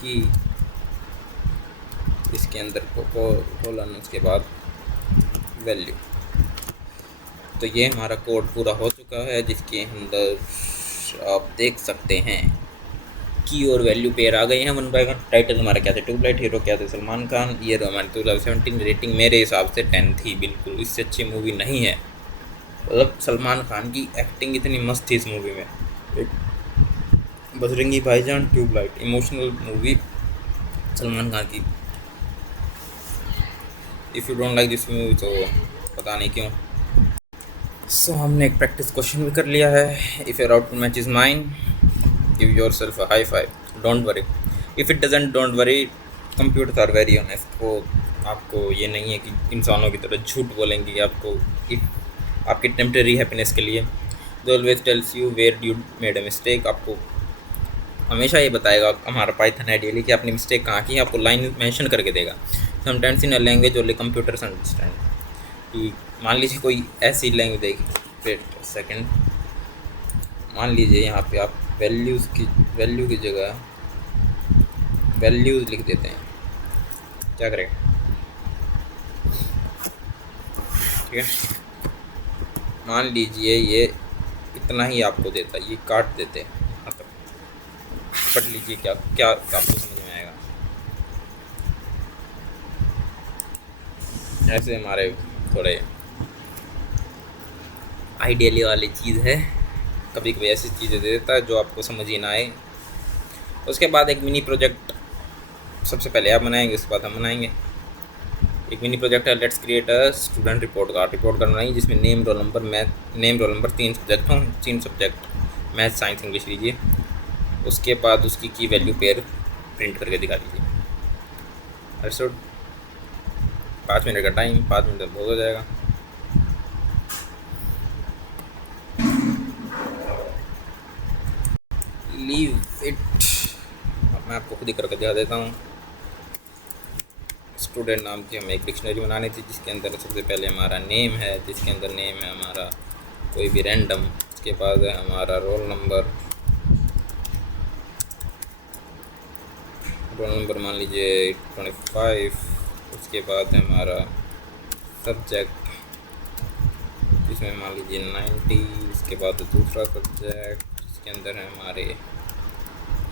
कि इसके अंदर कॉलन, उसके बाद वैल्यू। तो ये हमारा कोड पूरा हो चुका है, जिसके अंदर आप देख सकते हैं की और वैल्यू पेयर आ गए हैं 1 बाय 1। टाइटल हमारा क्या था? ट्यूबलाइट, हीरो क्या थे? सलमान खान, ईयर हमारे 2017, रेटिंग मेरे हिसाब से 10 थी, बिल्कुल इससे अच्छी मूवी नहीं है। मतलब सलमान खान की एक्टिंग इतनी मस्त थी इस मूवी में, बजरंगी भाईजान, ट्यूबलाइट, इमोशनल मूवी सलमान खान की। If you don't like this movie तो पता नहीं क्यों। सो हमने एक प्रैक्टिस क्वेश्चन भी कर लिया है। If your output match is mine, give your self a high five, don't worry. If it doesn't, don't worry, computers are very honest. वो आपको ये नहीं है कि इंसानों की तरह झूठ बोलेंगी आपको आपकी टेम्प्रेरी हैप्पीनेस के लिए। They always tells you where you made a mistake. आपको हमेशा ये बताएगा हमारा पाइथन आइडियली कि आपने मिस्टेक कहाँ की, आपको लाइन मेंशन करके देगा। Sometimes in a language only computers understand. कि मान लीजिए कोई ऐसी लैंग्वेज देगी, वेट सेकंड, मान लीजिए यहाँ पे आप वैल्यू की जगह वैल्यूज़ लिख देते हैं, क्या करें? ठीक है, मान लीजिए ये इतना ही आपको देता, ये काट देते हैं, मतलब पढ़ लीजिए क्या क्या आपको समझ में आएगा। ऐसे हमारे थोड़े आइडियली वाली चीज़ है, कभी कभी ऐसी चीज़ें दे देता है जो आपको समझ ही ना आए। उसके बाद एक मिनी प्रोजेक्ट सबसे पहले आप बनाएंगे, उसके बाद हम बनाएंगे। एक मिनी प्रोजेक्ट है, let's create a student report card बनाएंगे जिसमें नेम रोल नंबर 3 सब्जेक्ट हों, 3 सब्जेक्ट मैथ साइंस इंग्लिश लीजिए। उसके बाद उसकी की वैल्यू पेयर प्रिंट करके दिखा दीजिए। अर्सो 5 मिनट का टाइम, 5 मिनट बहुत हो जाएगा। लीव इट, मैं आपको खुद ही करके दिखा देता हूँ। स्टूडेंट नाम की हमें एक डिक्शनरी बनानी थी जिसके अंदर सबसे पहले हमारा नेम है, जिसके अंदर नेम है हमारा कोई भी रैंडम। उसके बाद है हमारा रोल नंबर मान लीजिए 25। उसके बाद है हमारा सब्जेक्ट जिसमें मान लीजिए 90। उसके बाद दूसरा सब्जेक्ट जिसके अंदर है हमारे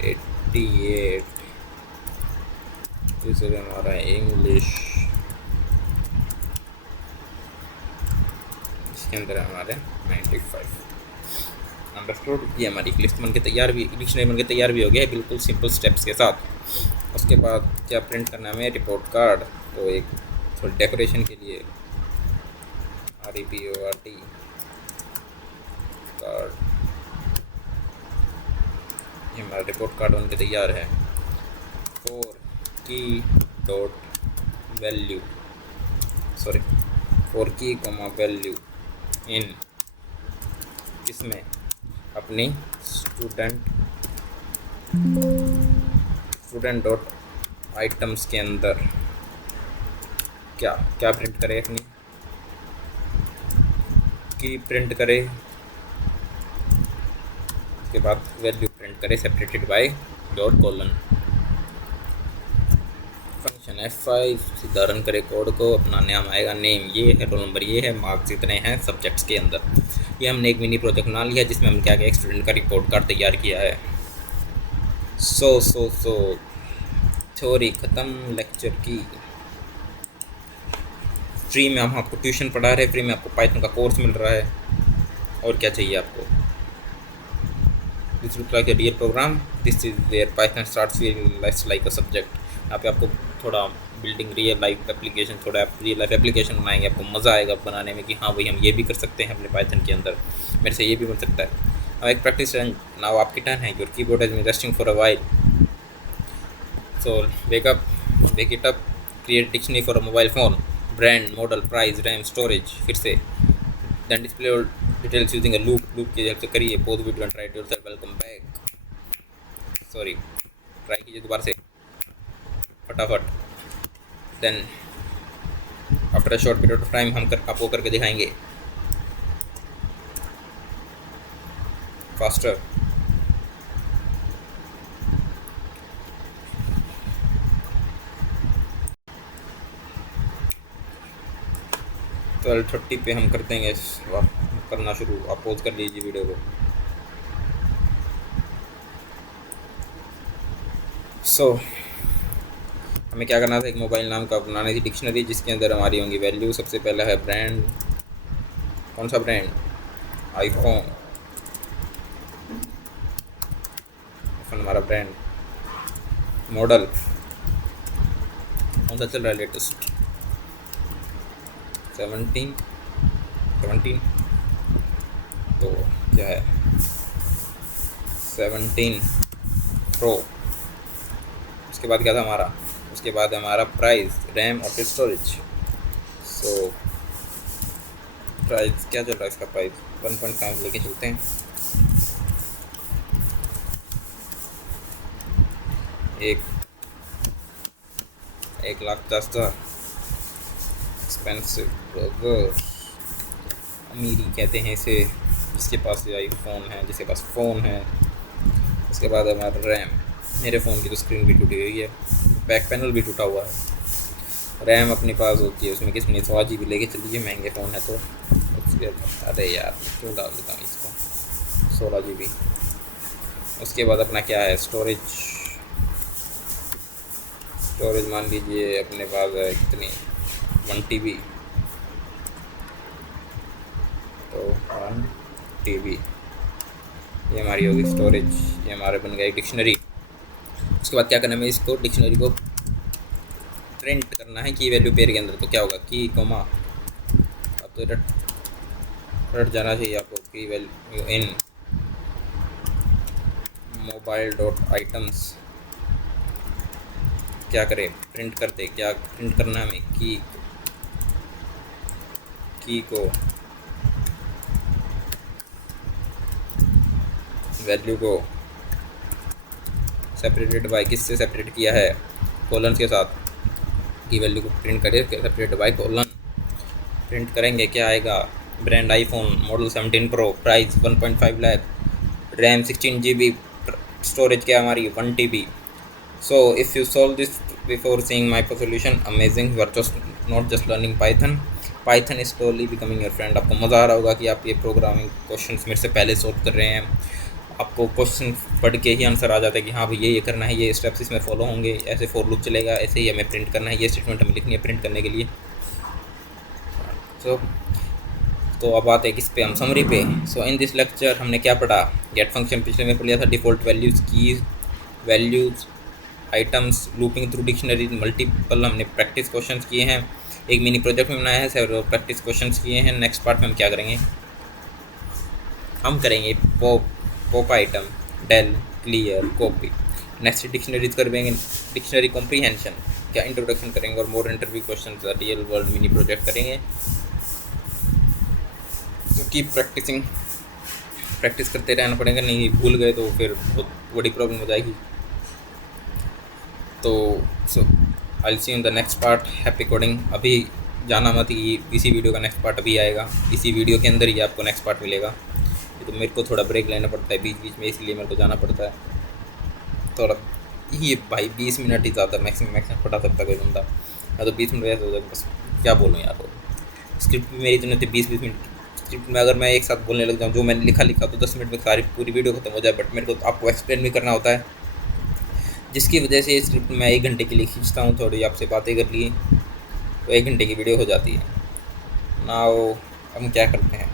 88। तीसरे हमारा इंग्लिश, इसके अंदर है हमारे 95। अंडरस्टूड। ये हमारी लिस्ट बन के तैयार भी, डिक्शनरी बन के तैयार भी हो गया है, बिल्कुल सिंपल स्टेप्स के साथ। उसके बाद क्या प्रिंट करना है हमें? Report card. तो एक थोड़ी डेकोरेशन के लिए REPORT कार्ड, ये हमारा रिपोर्ट कार्ड बन के तैयार है। फॉर की डॉट वैल्यू सॉरी फॉर की कॉमा वैल्यू इन इसमें अपनी स्टूडेंट डॉट आइटम्स के अंदर क्या क्या प्रिंट करे, अपनी की प्रिंट करे, उसके बाद वैल्यू प्रिंट करे separated by dot colon. Function F5 सीधा रन करे कोड को, अपना नाम आएगा, नेम ये है, रोल नंबर ये है, मार्क्स इतने हैं सब्जेक्ट्स के अंदर। ये हमने एक मिनी प्रोजेक्ट बना लिया जिसमें हम क्या क्या एक स्टूडेंट का रिपोर्ट कार्ड तैयार किया है। सो थ्योरी ख़त्म लेक्चर की। फ्री में हम आपको ट्यूशन पढ़ा रहे हैं, फ्री में आपको पाइथन का कोर्स मिल रहा है, और क्या चाहिए आपको। This look like a real program, this is where Python starts feeling less like a subject. यहाँ पे आपको थोड़ा बिल्डिंग रियल लाइफ एप्लीकेशन, थोड़ा आप रियल लाइफ एप्लीकेशन बनाएंगे, आपको मज़ा आएगा बनाने में कि हाँ भाई हम ये भी कर सकते हैं अपने पाइथन के अंदर, मेरे से ये भी बन सकता है। अब एक प्रैक्टिस नाउ आपकी टर्न है, your keyboard has been resting for a while, so wake it up, create dictionary for a mobile phone, brand, model, price, RAM, storage, फिर से then display all details using a loop की हेल्प से करिए। Pause video and try it yourself, welcome back. Sorry try कीजिए दोबारा से फटाफट। Then after a short period of time हम आपको करके दिखाएंगे फास्टर। तो 12:30 पे हम कर देंगे करना शुरू। आप पॉज कर लीजिए वीडियो को। हमें क्या करना था, एक मोबाइल नाम का बनानी थी डिक्शनरी जिसके अंदर हमारी होंगी वैल्यू। सबसे पहला है ब्रांड, कौन सा ब्रांड, आईफोन हमारा ब्रांड। मॉडल कौन सा चल रहा है लेटेस्ट, 17 तो क्या है 17 प्रो। उसके बाद क्या था हमारा, उसके बाद हमारा प्राइस, रैम और फिर स्टोरेज। सो प्राइस क्या चल रहा है, इसका प्राइस 1.5 लेके चलते हैं। एक लाख 10,000 एक्सपेंसिव ब्लॉगर, अमीरी कहते हैं इसे, जिसके पास आईफोन है, जिसके पास फ़ोन है। उसके बाद हमारा रैम, मेरे फ़ोन की तो स्क्रीन भी टूटी हुई है, बैक पैनल भी टूटा हुआ है। रैम अपने पास होती है, उसमें किसने 100 GB लेके चलिए, महंगे फ़ोन है तो। उसके अरे यार क्यों डाल देता हूँ इसको, 16 GB। उसके बाद अपना क्या है स्टोरेज मान लीजिए अपने पास है कितनी 1 TB, तो 1 TB ये हमारी होगी स्टोरेज। ये हमारे बन गया डिक्शनरी। उसके बाद क्या करना है, इसको डिक्शनरी को प्रिंट करना है की वैल्यू पेयर के अंदर। तो क्या होगा की कोमा, अब तो रट जाना चाहिए आपको, की value in mobile dot items क्या करें, प्रिंट करते, क्या प्रिंट करना है हमें, की को वैल्यू को सेपरेटेड बाय, किससे सेपरेट किया है, कॉलन के साथ। की वैल्यू को प्रिंट करें सेपरेटेड बाय कॉलन। प्रिंट करेंगे क्या आएगा, brand iPhone, model 17 pro, price 1.5 lakh, RAM 16 GB, storage क्या हमारी 1 TB। So if you solve this before seeing my solution, amazing, you are just not just learning Python is slowly becoming your friend। आपको मज़ा आ रहा होगा कि आप ये प्रोग्रामिंग क्वेश्चंस मेरे से पहले सॉल्व कर रहे हैं, आपको क्वेश्चन पढ़ के ही आंसर आ जाता है कि हाँ भाई ये करना है, ये स्टेप्स इसमें फॉलो होंगे, ऐसे फॉर लूप चलेगा, ऐसे ही हमें प्रिंट करना है, ये स्टेटमेंट हमें लिखनी है प्रिंट करने के लिए। तो अब आते हैं किस पे, हम समरी पे। सो इन दिस लेक्चर हमने क्या पढ़ा, गेट फंक्शन पिछले में पढ़ लिया था, default values, keys, values, items, looping through dictionary, multiple हमने प्रैक्टिस क्वेश्चंस किए हैं, एक मिनी प्रोजेक्ट में बनाया है, सेवरल प्रैक्टिस क्वेश्चंस किए हैं। नेक्स्ट पार्ट में हम क्या करेंगे, हम करेंगे pop item, del, clear, copy. Next dictionaries कर देंगे, डिक्शनरी कॉम्प्रीहेंशन, क्या इंट्रोडक्शन करेंगे और more interview question real world mini project करेंगे। तो कीप प्रैक्टिस करते रहना पड़ेगा, नहीं भूल गए तो फिर बहुत बड़ी प्रॉब्लम हो जाएगी। तो so I see in the next part. Happy coding. अभी जाना मत, कि इसी वीडियो का नेक्स्ट पार्ट अभी आएगा, इसी वीडियो के अंदर ही आपको नेक्स्ट पार्ट मिलेगा। तो मेरे को थोड़ा ब्रेक लेना पड़ता है बीच बीच में, इसलिए मेरे को जाना पड़ता है थोड़ा। ये भाई 20 मिनट ही ज़्यादा मैक्सिमम पढ़ा सकता कोई बंदा, मैं तो 20 मिनट वैसे हो जाए, बस क्या बोलूँ यार। स्क्रिप्ट मेरी तो नहीं थी 20 मिनट। स्क्रिप्ट में अगर मैं एक साथ बोलने लग जाऊँ जो मैंने लिखा तो 10 मिनट में सारी पूरी वीडियो खत्म हो जाए, बट मेरे को तो आपको एक्सप्लेन भी करना होता है, जिसकी वजह से स्क्रिप्ट मैं 1 घंटे के लिए खींचता हूँ। थोड़ी आपसे बातें कर ली तो 1 घंटे की वीडियो हो जाती है ना। हम क्या करते हैं,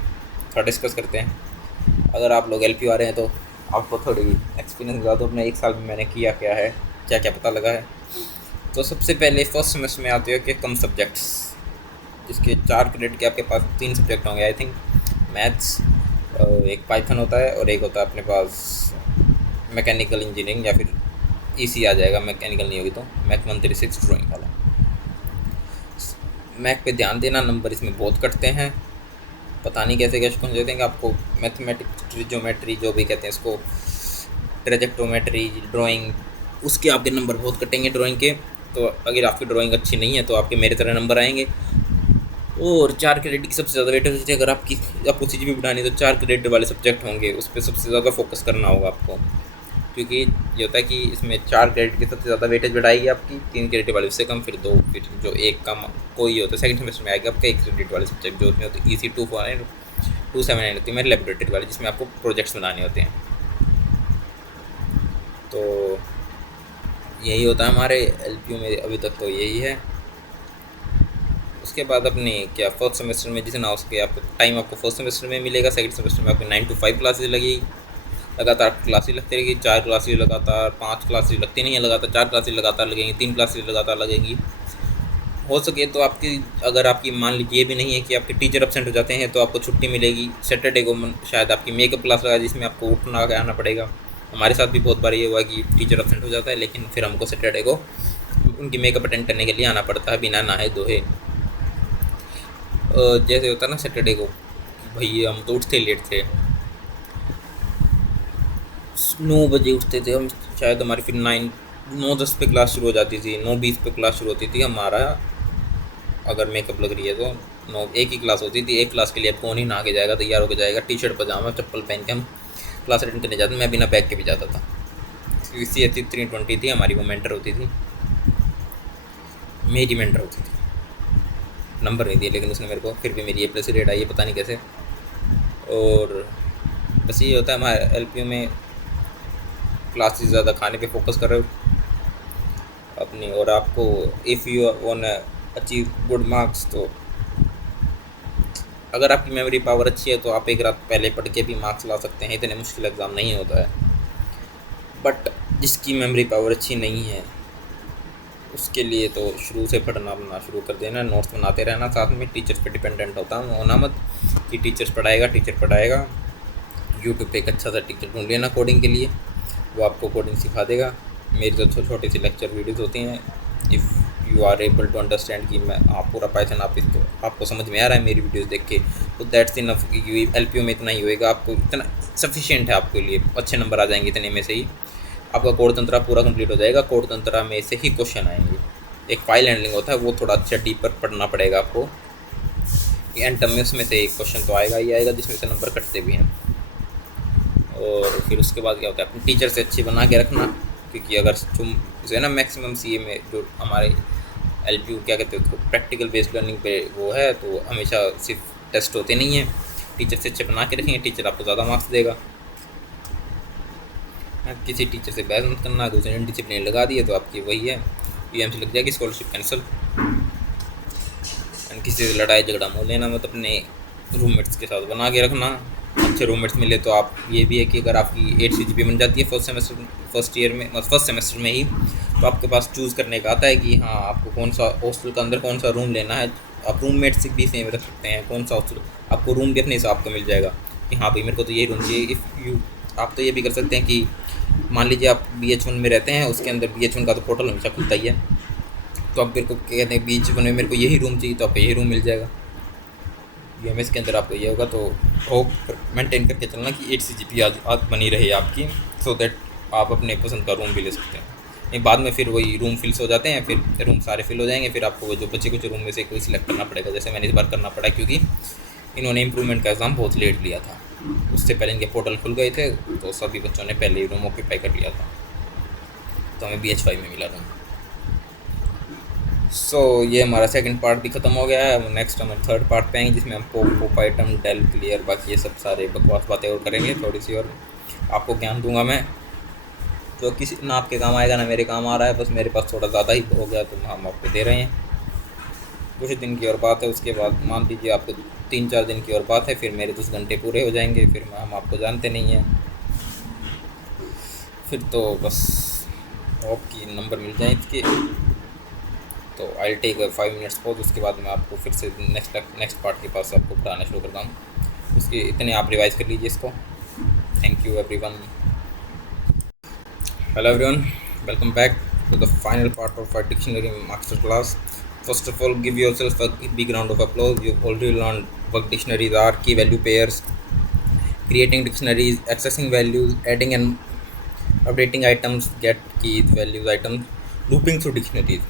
थोड़ा डिस्कस करते हैं। अगर आप लोग LPU आ रहे हैं तो आपको थोड़ी एक्सपीरियंस बता दो अपने 1 साल में मैंने किया क्या है, क्या क्या पता लगा है। तो सबसे पहले फर्स्ट सेमेस्टर में आते हो कि कम सब्जेक्ट्स, जिसके 4 क्रेडिट के आपके पास 3 सब्जेक्ट होंगे आई थिंक। मैथ्स, एक पाइथन होता है, और एक होता है अपने पास मैकेनिकल इंजीनियरिंग, या फिर EC आ जाएगा, मैकेनिकल नहीं होगी तो मैथ 136 ड्राइंग वाला। मैथ पे ध्यान देना, नंबर इसमें बहुत कटते हैं, पता नहीं कैसे कैसे कौन देते हैं आपको। मैथमेटिक्स, ज्योमेट्री जो भी कहते हैं इसको, ट्रेजेक्टोमेट्री, ड्राइंग, उसके आपके नंबर बहुत कटेंगे ड्राइंग के। तो अगर आपकी ड्राइंग अच्छी नहीं है तो आपके मेरे तरह नंबर आएंगे। और 4 क्रेडिट की सबसे ज़्यादा वेटेज होती है। अगर आपको CGPA बढ़ानी है तो 4 क्रेडिट वाले सब्जेक्ट होंगे, उस पर सबसे ज़्यादा फोकस करना होगा आपको, क्योंकि ये होता है कि इसमें 4 क्रेडिट की सबसे ज़्यादा वेटेज बढ़ाएगी आपकी, 3 क्रेडिट वाले उससे कम, फिर 2, फिर जो एक कम कोई होता है सेकंड सेमेस्टर में आएगा आपका 1 क्रेडिट वाले सब्जेक्ट, जो उसमें होते हैं EC 279 होती है मेरी लेबोरेटरी वाली, जिसमें आपको प्रोजेक्ट्स बनाने होते हैं। तो यही होता है हमारे LPU में अभी तक, तो यही है। उसके बाद अपने क्या फर्स्ट सेमेस्टर में जितना हो सके आपको टाइम आपको फर्स्ट सेमेस्टर में मिलेगा, सेकंड सेमेस्टर में आपको 9 to 5 क्लासेज लगेगी, लगातार क्लासेज लगती रहेगी। 4 क्लासेज लगातार, 5 क्लासेज लगती नहीं है लगातार, 4 क्लासेज लगातार लगेंगी, 3 क्लासेज लगातार लगेंगी। हो सके तो आपकी, अगर आपकी मान लीजिए ये भी नहीं है कि आपके टीचर एब्सेंट हो जाते हैं तो आपको छुट्टी मिलेगी। सैटरडे को शायद आपकी मेकअप क्लास लगा जिसमें आपको उठना आना पड़ेगा। हमारे साथ भी बहुत बार ये हुआ कि टीचर एब्सेंट हो जाता है, लेकिन फिर हमको सैटरडे को उनकी मेकअप अटेंड करने के लिए आना पड़ता है बिना नहाए धोए। जैसे होता है ना सैटरडे को, भाई हम तो उठते लेट थे, 9 बजे उठते थे हम, शायद हमारी फिर 9:10 पे क्लास शुरू हो जाती थी, 9:20 पे क्लास शुरू होती थी हमारा। अगर मेकअप लग रही है तो 9 एक ही क्लास होती थी। एक क्लास के लिए अब कौन ही नहा के जाएगा, तैयार होकर जाएगा, टी-शर्ट पजामा चप्पल पहन के हम क्लास अटेंड करने जाते। मैं बिना बैग के भी जाता था। CSE 320 थी हमारी, वो मेंटर होती थी, मेरी मेंटर होती थी, नंबर नहीं दिया लेकिन उसने मेरे को, फिर भी मेरी A+ रेट आई है, पता नहीं कैसे। और बस ये होता है हमारे LPU में, क्लासेस ज़्यादा खाने पे फोकस कर रहे हो अपनी। और आपको if you want achieve good marks, तो अगर आपकी मेमोरी पावर अच्छी है तो आप एक रात पहले पढ़ के भी मार्क्स ला सकते हैं, इतने मुश्किल एग्ज़ाम नहीं होता है। बट जिसकी मेमोरी पावर अच्छी नहीं है उसके लिए तो शुरू से पढ़ना शुरू कर देना, नोट्स बनाते रहना, साथ में टीचर्स पे डिपेंडेंट होना मत कि टीचर पढ़ाएगा। यूट्यूब पे एक अच्छा सा टीचर ढूंढ लेना कोडिंग के लिए, वो आपको कोडिंग सिखा देगा। मेरी तो छोटी सी लेक्चर वीडियोस होती हैं। If you are able to understand कि मैं आप पूरा पाइथन आपको समझ में आ रहा है मेरी वीडियोस देख के, तो दैट्स इनफ। LPU में इतना ही होएगा, आपको इतना सफिशिएंट है, आपके लिए अच्छे नंबर आ जाएंगे, इतने में से ही आपका कोड तंत्र पूरा कंप्लीट हो जाएगा। कोड तंत्र में से ही क्वेश्चन आएंगे। एक फाइल हैंडलिंग होता है, वो थोड़ा अच्छा डीपर पढ़ना पड़ेगा आपको। एंड टर्म में उसमें से एक क्वेश्चन तो आएगा ही आएगा जिसमें से नंबर कटते भी हैं। और फिर उसके बाद क्या होता है, अपने टीचर से अच्छी बना के रखना, क्योंकि अगर तुम जो है ना मैक्सिमम CA में जो हमारे LPU क्या कहते हैं उसको, प्रैक्टिकल बेस्ड लर्निंग पे वो है, तो हमेशा सिर्फ टेस्ट होते नहीं हैं। टीचर से अच्छे बना के रखेंगे, टीचर आपको ज़्यादा मार्क्स देगा। किसी टीचर से बहस मत करना, दूसरे ने डिसिप्लिन लगा दिए तो आपकी वही है, PMC लग जाएगी, स्कॉलरशिप कैंसिल। एंड किसी से लड़ाई झगड़ा मोल लेना मत, अपने रूममेट्स के साथ बना के रखना। अच्छे रूममेट्स मिले तो आप, ये भी है कि अगर आपकी 8 CGPA बन जाती है फर्स्ट सेमेस्टर में ही, तो आपके पास चूज़ करने का आता है कि हाँ आपको कौन सा हॉस्टल के अंदर कौन सा रूम लेना है। आप रूममेट्स भी सेम रख सकते हैं, कौन सा हॉस्टल, आपको रूम भी अपने हिसाब का मिल जाएगा कि हाँ भाई मेरे को तो यही रूम चाहिए। आप तो ये भी कर सकते हैं कि मान लीजिए आप BH1 में रहते हैं, उसके अंदर BH1 का तो पोर्टल हमेशा खुलता ही है, तो आप मेरे को कहते हैं बीच में मेरे को यही रूम चाहिए, तो आपको यही रूम मिल जाएगा। यूएमएस के अंदर आपको ये होगा। तो होप मेंटेन करके चलना कि 8 CGP आज बनी रहे आपकी, सो दैट आप अपने पसंद का रूम भी ले सकते हैं। नहीं बाद में फिर वही रूम फिल्स हो जाते हैं, फिर रूम सारे फिल हो जाएंगे, फिर आपको जो बचे कुछ रूम में से कोई सिलेक्ट करना पड़ेगा। जैसे मैंने इस बार करना पड़ा क्योंकि इन्होंने इम्प्रूवमेंट का एग्ज़ाम बहुत लेट लिया था, उससे पहले इनके पोर्टल खुल गए थे, तो सभी बच्चों ने पहले ही रूम ऑक्यूपाई कर लिया था, तो हमें BH5 में मिला रूम। सो ये हमारा सेकंड पार्ट भी ख़त्म हो गया है। नेक्स्ट हम थर्ड पार्ट पे आएंगे, जिसमें हम पोप आइटम डेल क्लियर बाकी ये सब सारे बकवास बातें और करेंगे थोड़ी सी, और आपको ज्ञान दूंगा मैं जो किसी ना आपके काम आएगा ना मेरे काम आ रहा है। बस मेरे पास थोड़ा ज़्यादा ही हो गया तो हम आपको दे रहे हैं। कुछ दिन की और बात है, उसके बाद मान लीजिए आपको 3-4 दिन की और बात है, फिर मेरे 10 घंटे पूरे हो जाएंगे, फिर हम आपको जानते नहीं हैं, फिर तो बस आपकी नंबर मिल जाए इसके। तो आई टेक 5 मिनट्स पॉज, उसके बाद मैं आपको फिर से नेक्स्ट पार्ट के पास आपको पढ़ाना शुरू करता हूँ। उसके इतने आप रिवाइज कर लीजिए इसको। Thank you everyone. Hello everyone, welcome back to the final part of our dictionary master class. First of all, give yourself a big round of applause. You've already learned what dictionaries are, key value pairs, creating dictionaries, accessing values, adding and updating items, get keys, values, items, looping through dictionaries.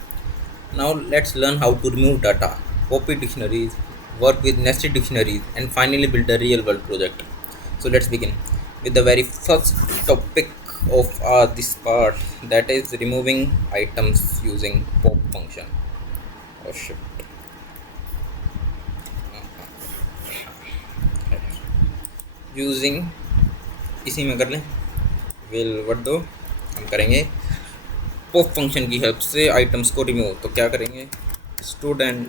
Now let's learn how to remove data, copy dictionaries, work with nested dictionaries, and finally build a real world project. So let's begin with the very first topic of this part, that is removing items using pop function. Oh shit. Using इसी में कर लें, विल व्हाट दो हम करेंगे पॉप फंक्शन की हेल्प से आइटम्स को रिमूव। तो क्या करेंगे, स्टूडेंट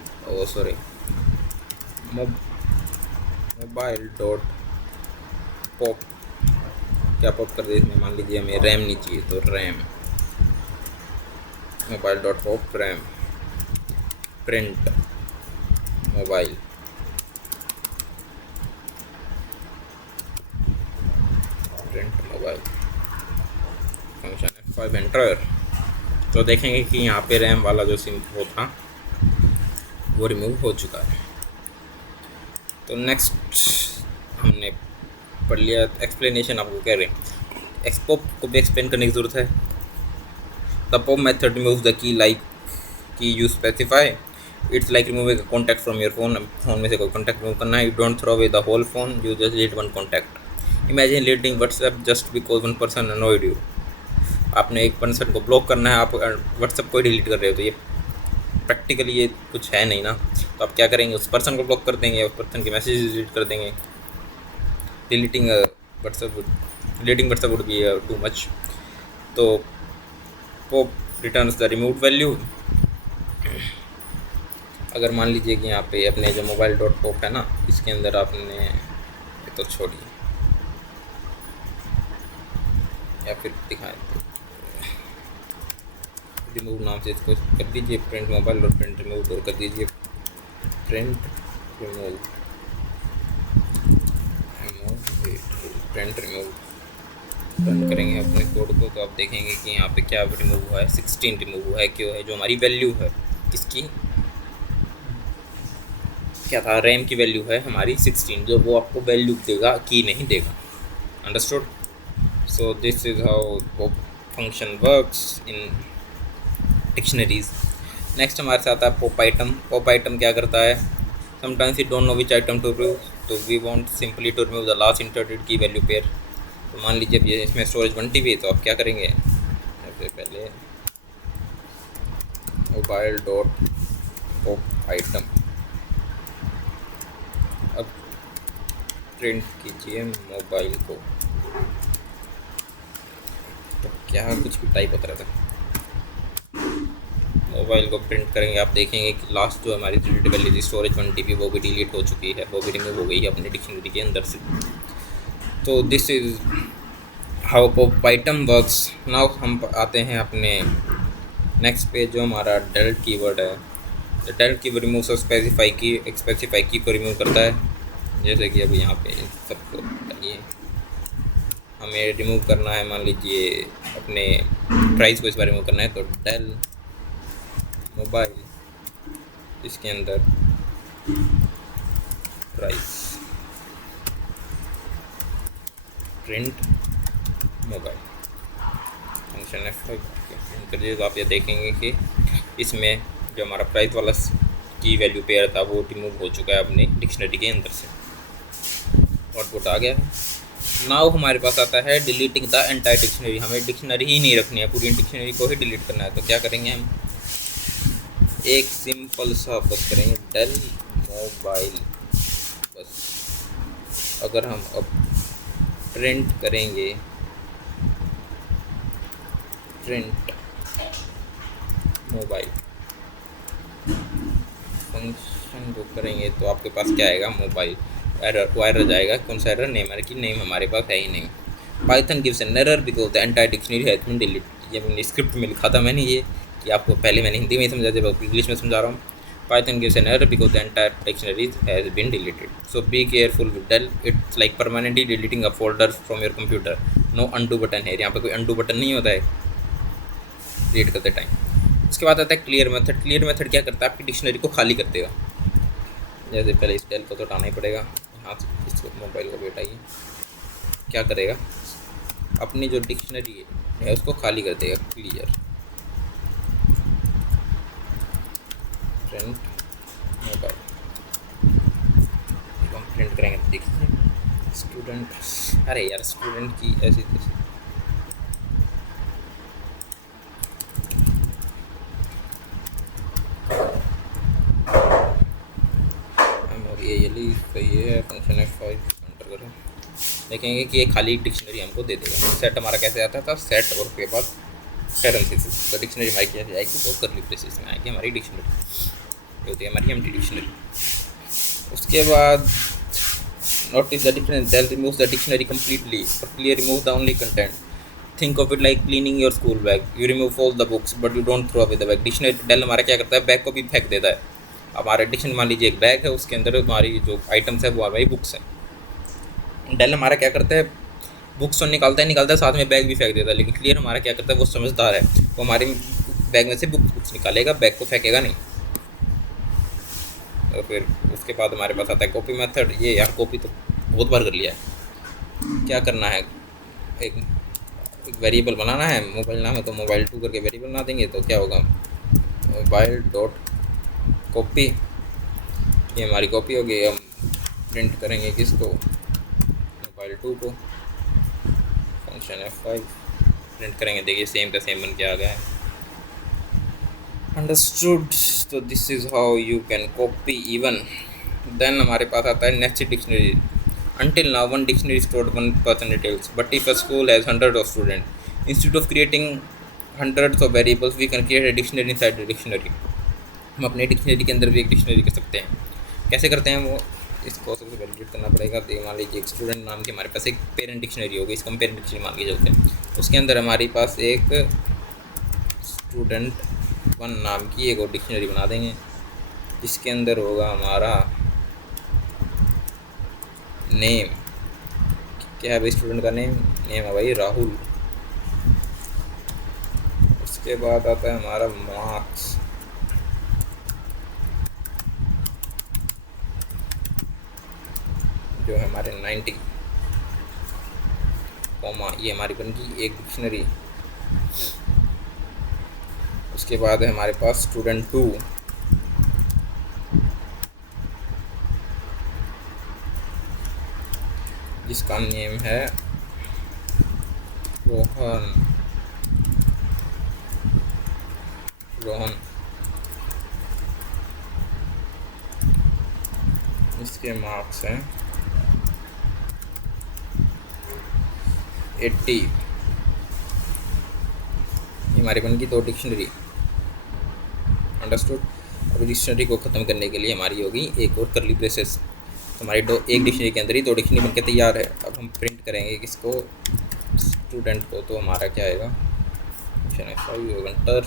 मोबाइल डॉट पॉप, क्या पॉप कर दे इसमें, मान लीजिए हमें रैम नहीं चाहिए तो RAM, mobile dot pop RAM, print mobile, print mobile function F5 enter. तो देखेंगे कि यहाँ पे रैम वाला जो सिम वो था वो रिमूव हो चुका है। तो नेक्स्ट हमने पढ़ लिया। एक्सप्लेनेशन आपको कह रहे हैं, एक्सपोप को भी एक्सप्लेन करने की ज़रूरत है। The pop method remove the key like key you specify, it's like removing contact from your phone. Phone में से कोई कॉन्टैक्ट रिमूव करना है, you don't throw away the whole phone, you just delete one contact. Imagine deleting WhatsApp just because one person annoyed you. आपने एक पर्सन को ब्लॉक करना है, आप व्हाट्सएप को डिलीट कर रहे हो, तो ये प्रैक्टिकली ये कुछ है नहीं ना। तो आप क्या करेंगे, उस पर्सन को ब्लॉक कर देंगे, उस पर्सन के मैसेज डिलीट कर देंगे। Deleting WhatsApp would be too much. तो pop returns the removed value. अगर मान लीजिए कि यहाँ पे अपने जो मोबाइल डॉट पॉप है ना, इसके अंदर आपने तो छोड़िए या फिर दिखाएं तो रिमूव नाम से इसको कर दीजिए, प्रिंट मोबाइल और प्रिंट रिमूव और कर दीजिए print remove, print remove. Run करेंगे अपने कोड को तो आप देखेंगे कि यहाँ पे क्या रिमूव हुआ है, 16 रिमूव हुआ है। क्यों है, जो हमारी वैल्यू है इसकी क्या था, रैम की वैल्यू है हमारी 16, जो वो आपको वैल्यू देगा, की नहीं देगा। Understood. So this is how pop function works in dictionaries. Next हमारे साथ है पॉप आइटम। पॉप आइटम क्या करता है, sometimes you don't know which item to remove, तो we want simply to remove the last inserted key value pair. तो मान लीजिए अब ये इसमें स्टोरेज 1 TB है, तो आप क्या करेंगे, सबसे पहले मोबाइल डॉट पॉप आइटम, अब प्रिंट कीजिए मोबाइल को। तो क्या कुछ भी टाइप होता रहता है, मोबाइल को प्रिंट करेंगे। आप देखेंगे कि लास्ट जो हमारी वैल्यू थी स्टोरेज 1 TB वो भी डिलीट हो चुकी है, वो भी रिमूव हो गई है अपने डिक्शनरी के अंदर से। तो this is how pop item works. Now हम आते हैं अपने नेक्स्ट पेज, जो हमारा डेल कीवर्ड है। डेल कीवर्ड रिमूव स्पेसिफाई की, एक स्पेसिफाई की को रिमूव करता है। जैसे कि अभी यहाँ पे सबको बताइए, हमें रिमूव करना है, मान लीजिए अपने प्राइस को इस बार रिमूव करना है, तो डेल मोबाइल, इसके अंदर price, print mobile, function F5 print कर दिए। तो आप ये देखेंगे कि इसमें जो हमारा प्राइस वाला की वैल्यू पेयर था वो रिमूव हो चुका है अपनी डिक्शनरी के अंदर से, आउटपुट आ गया है। नाउ हमारे पास आता है डिलीटिंग द एंटायर डिक्शनरी। हमें डिक्शनरी ही नहीं रखनी है, पूरी डिक्शनरी को ही डिलीट करना है। तो क्या करेंगे हम, एक सिंपल सा बस करेंगे डेल मोबाइल बस। अगर हम अब प्रिंट करेंगे, प्रिंट मोबाइल फंक्शन को करेंगे तो आपके पास क्या आएगा, मोबाइल एरर। वो एरर जाएगा, कौन सा एरर, नेम एरर की नेम हमारे पास है ही नहीं। Python gives an error because the entire dictionary has been deleted. ये मैंने स्क्रिप्ट में लिखा था मैंने, ये कि आपको पहले मैंने हिंदी में ही समझा, जब इंग्लिश में समझा रहा हूँ। Python gives an error because the entire dictionary has been deleted, so be careful with del, it's like permanently deleting a folder from your computer. No undo button है, यहाँ पे कोई अनडू बटन नहीं होता है डिलीट करते टाइम। उसके बाद आता है क्लियर मेथड। क्लियर मेथड क्या करता है, आपकी डिक्शनरी को खाली कर देगा। जैसे पहले इस डेल को तो हटाना ही पड़ेगा, यहाँ से इसको मोबाइल को बेटाइए, क्या करेगा, अपनी जो डिक्शनरी है उसको खाली कर देगा। क्लियर प्रिंट मोबाइल, हम प्रिंट करेंगे तो देखिए स्टूडेंट, अरे यार स्टूडेंट की ऐसी तैसी, ये है फंक्शन F5 एंटर करें, देखेंगे कि ये खाली डिक्शनरी हमको दे देगा। सेट हमारा कैसे आता था, सेट और उसके बाद पैरेंथेसिस, तो डिक्शनरी हमारी कैसे आएगी, तो कर्ली ब्रेसेस में आएगी हमारी डिक्शनरी, ये होती है हमारी एम्प्टी डिक्शनरी। उसके बाद notice the difference, del removes the dictionary completely और clear remove the only content. Think of it like cleaning your school bag, you remove all the books but you don't throw away the bag. Dictionary del हमारा क्या करता है, बैग को भी फेंक देता है। हमारे डिक्शनरी मान लीजिए एक बैग है, उसके अंदर हमारी जो आइटम्स है वो हमारी बुक्स हैं। डेल हमारा क्या करता है, बुक्स तो निकालता है, साथ में बैग भी फेंक देता है। लेकिन क्लियर हमारा क्या करता है, वो समझदार है, वो हमारे बैग में से बुक्स निकालेगा, बैग को फेंकेगा नहीं। और फिर उसके बाद हमारे पास आता है कॉपी मेथड। ये यार कॉपी तो बहुत बार कर लिया है। क्या करना है, एक वेरिएबल बनाना है, मोबाइल नाम है तो मोबाइल 2 करके वेरिएबल बना देंगे। तो क्या होगा, मोबाइल डॉट कॉपी, ये हमारी कॉपी हो गई। हम प्रिंट करेंगे किसको, मोबाइल 2 को, फंक्शन F5 प्रिंट करेंगे, देखिए सेम का सेम बन के आ गया है। अंडरस्टूड, तो this is how you can copy even. Then हमारे पास आता है next dictionary. Until now, one dictionary stored one person details. But if a school has hundreds of students, instead of creating hundreds of variables, we can create a dictionary inside the dictionary. हम अपने डिक्शनरी के अंदर भी एक डिक्शनरी कर सकते हैं। कैसे करते हैं वो, इसको सबसे वैलिडेट करना पड़ेगा। तो मान लीजिए एक स्टूडेंट नाम की हमारे पास एक पेरेंट डिक्शनरी होगी, इसको हम पेरेंट डिक्शनरी मान के चलते हैं। उसके अंदर हमारे पास एक स्टूडेंट 1 नाम की एक और डिक्शनरी बना देंगे, जिसके अंदर होगा हमारा नेम। क्या है भाई स्टूडेंट का नेम है भाई राहुल। उसके बाद आता है हमारा मार्क्स, जो है हमारे 90, कॉमा, ये हमारी बन गई एक डिक्शनरी। उसके बाद है हमारे पास स्टूडेंट 2, जिसका नेम है रोहन। इसके मार्क्स हैं 80। ये हमारी बन गई 2 डिक्शनरी। अंडरस्टूड। अब डिक्शनरी को ख़त्म करने के लिए हमारी होगी एक और कर्ली ब्रेसेस। तो हमारी एक डिक्शनरी के अंदर ही 2 डिक्शनरी बनके तैयार है। अब हम प्रिंट करेंगे किसको, स्टूडेंट को। तो हमारा क्या आएगा, एंटर।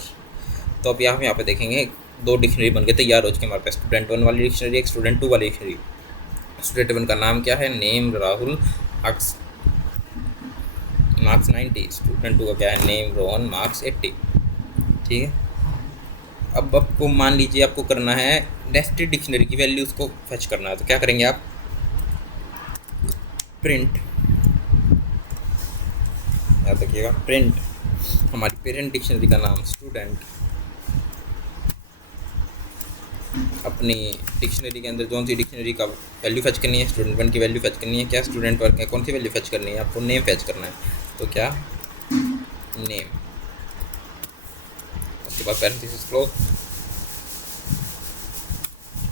तो अब यहाँ पे देखेंगे 2 डिक्शनरी बनके तैयार हो चुकी है हमारे पास, स्टूडेंट 1 वाली डिक्शनरी, एक स्टूडेंट 2 वाली डिक्शनरी। स्टूडेंट 1 का नाम क्या है, नेम राहुल, मार्क्स 90। स्टूडेंट 2 का क्या है, नेम रोहन, मार्क्स 80। ठीक है। अब आपको मान लीजिए आपको करना है नेस्टेड डिक्शनरी की वैल्यूज़ को फेच करना है, तो क्या करेंगे आप, प्रिंट, याद रखिएगा प्रिंट हमारी पेरेंट डिक्शनरी का नाम स्टूडेंट, अपनी डिक्शनरी के अंदर कौन सी डिक्शनरी का वैल्यू फेच करनी है, स्टूडेंट वन की वैल्यू फेच करनी है, क्या स्टूडेंट वन कौन सी वैल्यू फेच करनी है, आपको नेम फेच करना है, तो क्या नेम, उसके बाद पैरेंथेसिस क्लोज,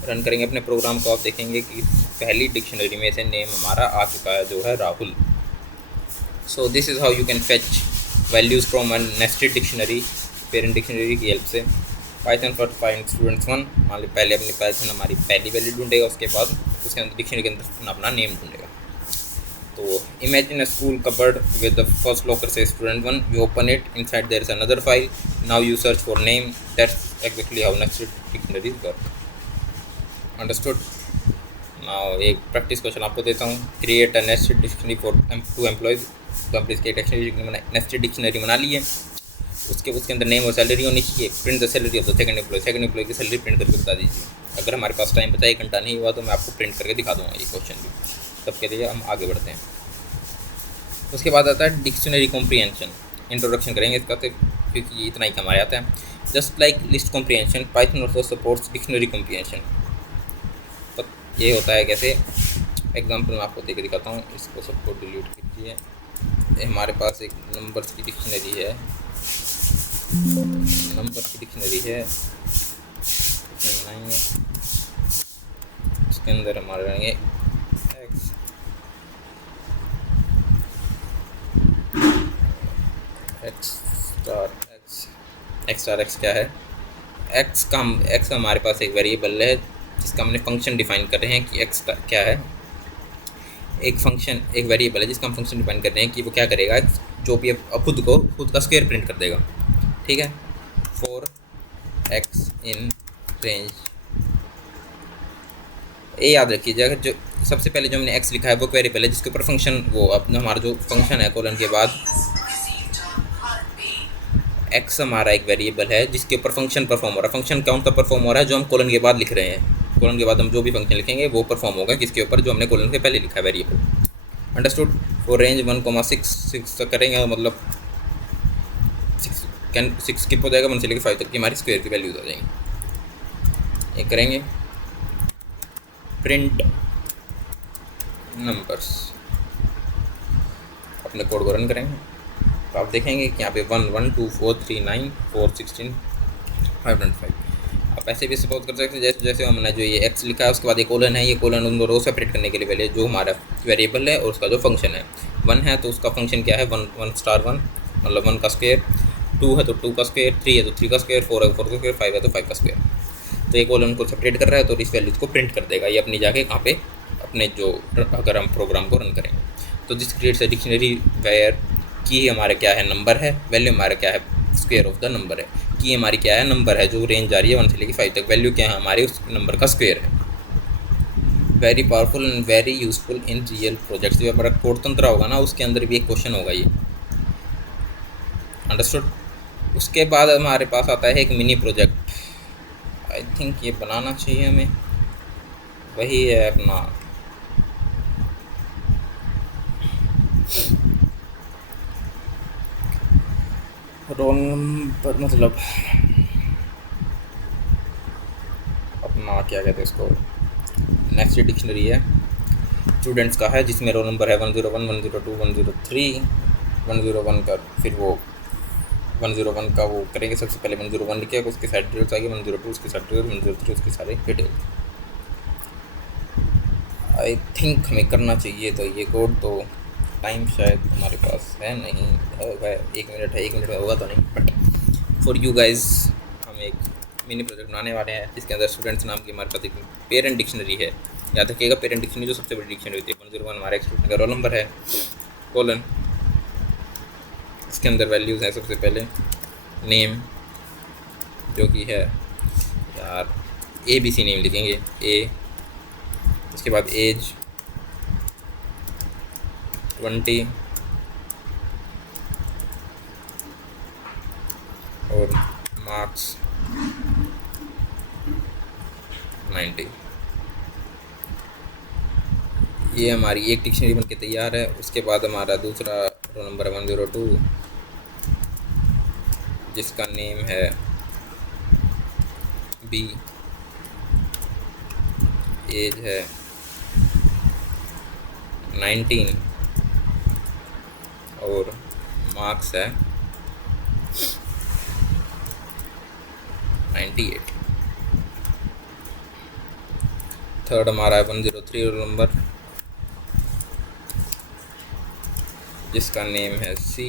रन करेंगे अपने प्रोग्राम को, आप देखेंगे कि पहली डिक्शनरी में से नेम हमारा आ चुका है जो है राहुल। सो this is how you can fetch values from a nested dictionary parent dictionary की हेल्प से। Python for find students one, मान ली पहले अपनी पाइथन हमारी पहली वैल्यू ढूंढेगा, उसके बाद उसके अंदर डिक्शनरी के अंदर अपना नेम ढूंढेगा। तो imagine a school cupboard with the first locker से student one, you open it, inside there is another file, now you search for name, that's exactly how nested dictionaries work. Understood. Now एक प्रैक्टिस क्वेश्चन आपको देता हूँ, create a nested dictionary for two employees. तो एम्प्लॉयज़ की नेस्टेड डिक्शनरी बना ली है, उसके अंदर नेम और सैलरी होनी चाहिए, print the salary of the second employ की सैलरी प्रिंट करके बता दीजिए। अगर हमारे पास टाइम बचा 1 घंटा नहीं हुआ तो मैं आपको प्रिंट करके दिखा दूँगा ये क्वेश्चन भी, तब के लिए हम आगे बढ़ते हैं। उसके बाद आता है डिक्शनरी कॉम्प्रिहेंशन, इंट्रोडक्शन करेंगे इसका, तो क्योंकि इतना ही हमारे आता है। Just like list comprehension, Python also supports dictionary comprehension. तो ये होता है कैसे, एग्जाम्पल मैं आपको देकर दिखाता हूँ, इसको सबको डिलीट कीजिए। हमारे पास एक नंबर्स की डिक्शनरी है, बनाएंगे, इसके अंदर हमारे रहेंगे एक्स स्टार एक्स क्या है, एक्स हमारे पास एक वेरिएबल है जिसका हमने फंक्शन डिफाइन कर रहे हैं कि एक्स क्या है, एक फंक्शन एक वेरिएबल है जिसका हम फंक्शन डिफाइन कर रहे हैं कि वो क्या करेगा, जो भी खुद का स्क्वायर प्रिंट कर देगा, ठीक है। फॉर एक्स इन रेंज, ये याद रखिएगा, जो सबसे पहले जो हमने एक्स लिखा है वो वेरिएबल है जिसके ऊपर फंक्शन, वो अपना हमारा जो फंक्शन है कोलन के बाद एक्स हमारा एक वेरिएबल है जिसके ऊपर फंक्शन परफॉर्म हो रहा है। फंक्शन कौन सा परफॉर्म हो रहा है, जो हम कोलन के बाद लिख रहे हैं, कोलन के बाद हम जो भी फंक्शन लिखेंगे वो परफॉर्म होगा किसके ऊपर, जो हमने कोलन के पहले लिखा है वेरिएबल। अंडरस्टूड। फॉर रेंज 1,6 करेंगे, मतलब 6 स्किप हो जाएगा, 1 से लेकर 5 तक की हमारी स्क्वायर की वैल्यूज आ जाएंगी। ये करेंगे प्रिंट नंबर्स, अपने कोड को रन करेंगे तो आप देखेंगे कि यहाँ पे 1 1 2 4 3 9 4 16 5 and 5। आप ऐसे भी सपोज कर सकते हैं जैसे हमने जो ये एक्स लिखा है उसके बाद एक कोलन है, ये कोलन उन दोनों को सेपरेट करने के लिए पहले जो हमारा वेरिएबल है और उसका जो फंक्शन है, 1 है तो उसका फंक्शन क्या है, 1 स्टार 1 मतलब 1 का स्क्वायर, 2 है तो 2 का स्क्वायर, 3 है तो 3 का स्क्वायर, 4 है तो 4 का स्क्वायर, 5 है तो 5 का स्क्वायर। तो ये कोलन को सेपरेट कर रहा है तो इस वैल्यूज को प्रिंट कर देगा ये अपनी जाके कहाँ पे, अपने जो अगर हम प्रोग्राम को रन करेंगे। तो this creates a dictionary where की हमारा क्या है, नंबर है, वैल्यू हमारा क्या है, स्क्वायर ऑफ द नंबर है, की हमारी क्या है, नंबर है जो रेंज जा रही है 1 से लेकर 5 तक, वैल्यू क्या है हमारी, उस नंबर का स्क्वायर है। Very powerful and very useful in real projects. जो हमारा कोड तंत्र होगा ना उसके अंदर भी एक क्वेश्चन होगा ये, अंडरस्टूड। उसके बाद हमारे पास आता है एक मिनी प्रोजेक्ट, आई थिंक ये बनाना चाहिए हमें, वही है अपना रोल नंबर, मतलब अपना क्या कहते हैं इसको, नेक्स्ट डिक्शनरी है स्टूडेंट्स का है जिसमें रोल नंबर है 101 102 103 101 का, फिर वो 101 का वो करेंगे, सबसे पहले 101 लिखेगा, उसके साइड डिटेल्स आएगी, 102 उसके साइड डिटेल्स, 103 उसके सारे डिटेल्स। आई थिंक हमें करना चाहिए तो ये कोड, तो टाइम शायद हमारे पास है नहीं, होगा 1 मिनट है, 1 मिनट में होगा तो नहीं, बट फॉर यू गाइज हम एक मिनी प्रोजेक्ट बनाने वाले हैं जिसके अंदर स्टूडेंट्स नाम की हमारे पास एक पेरेंट डिक्शनरी है। याद रखिएगा पेरेंट डिक्शनरी जो सबसे बड़ी डिक्शनरी होती है, 101 हमारे एक स्टूडेंट का रोल नंबर है, कोलन, इसके अंदर वैल्यूज़ हैं, सबसे पहले नेम जो कि है यार ABC नेम लिखेंगे A, उसके बाद एज 20 और मार्क्स 90। ये हमारी एक डिक्शनरी बनके तैयार है। उसके बाद हमारा दूसरा रोल नंबर है 102, जिसका नेम है बी, एज है 19 और मार्क्स है 98। थर्ड हमारा है 103 रोल नंबर, जिसका नेम है सी,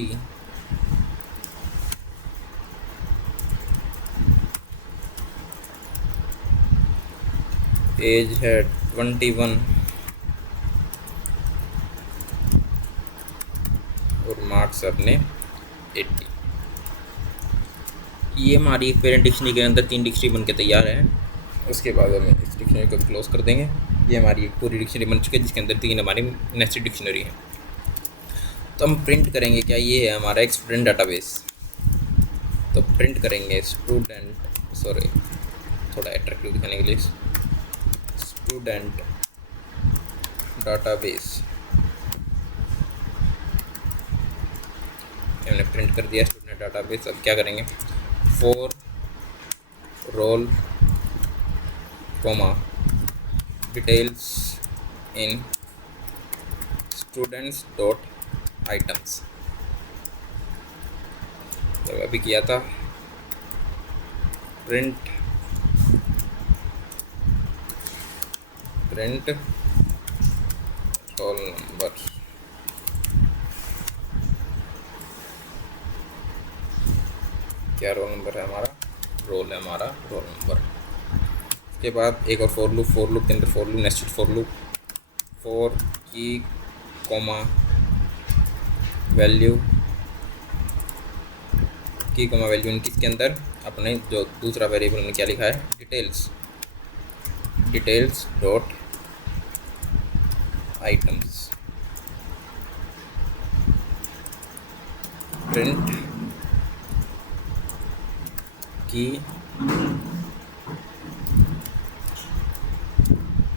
एज है 21 और मार्क्स अपने 80। ये हमारी एक पेरेंट डिक्शनरी के अंदर 3 डिक्शनरी बन के तैयार है। उसके बाद हम इस डिक्शनरी को क्लोज कर देंगे। ये हमारी एक पूरी डिक्शनरी बन चुकी है, जिसके अंदर 3 हमारी नेस्टेड डिक्शनरी है। तो हम प्रिंट करेंगे क्या, ये है हमारा एक स्टूडेंट डाटाबेस। तो प्रिंट करेंगे स्टूडेंट, सॉरी थोड़ा अट्रैक्टिव दिखाने के लिए, स्टूडेंट डाटाबेस। हमने प्रिंट कर दिया स्टूडेंट डाटाबेस। अब क्या करेंगे, for roll comma details in students dot items. जब अभी किया था प्रिंट रोल नंबर, क्या रोल नंबर है हमारा, रोल है हमारा रोल नंबर। उसके बाद एक और फॉर लूप के अंदर for loop, nested for loop, for की कॉमा वैल्यू, की कॉमा वैल्यू किसके अंदर, अपने जो दूसरा वेरिएबल में क्या लिखा है, डिटेल्स डॉट आइटम्स। प्रिंट की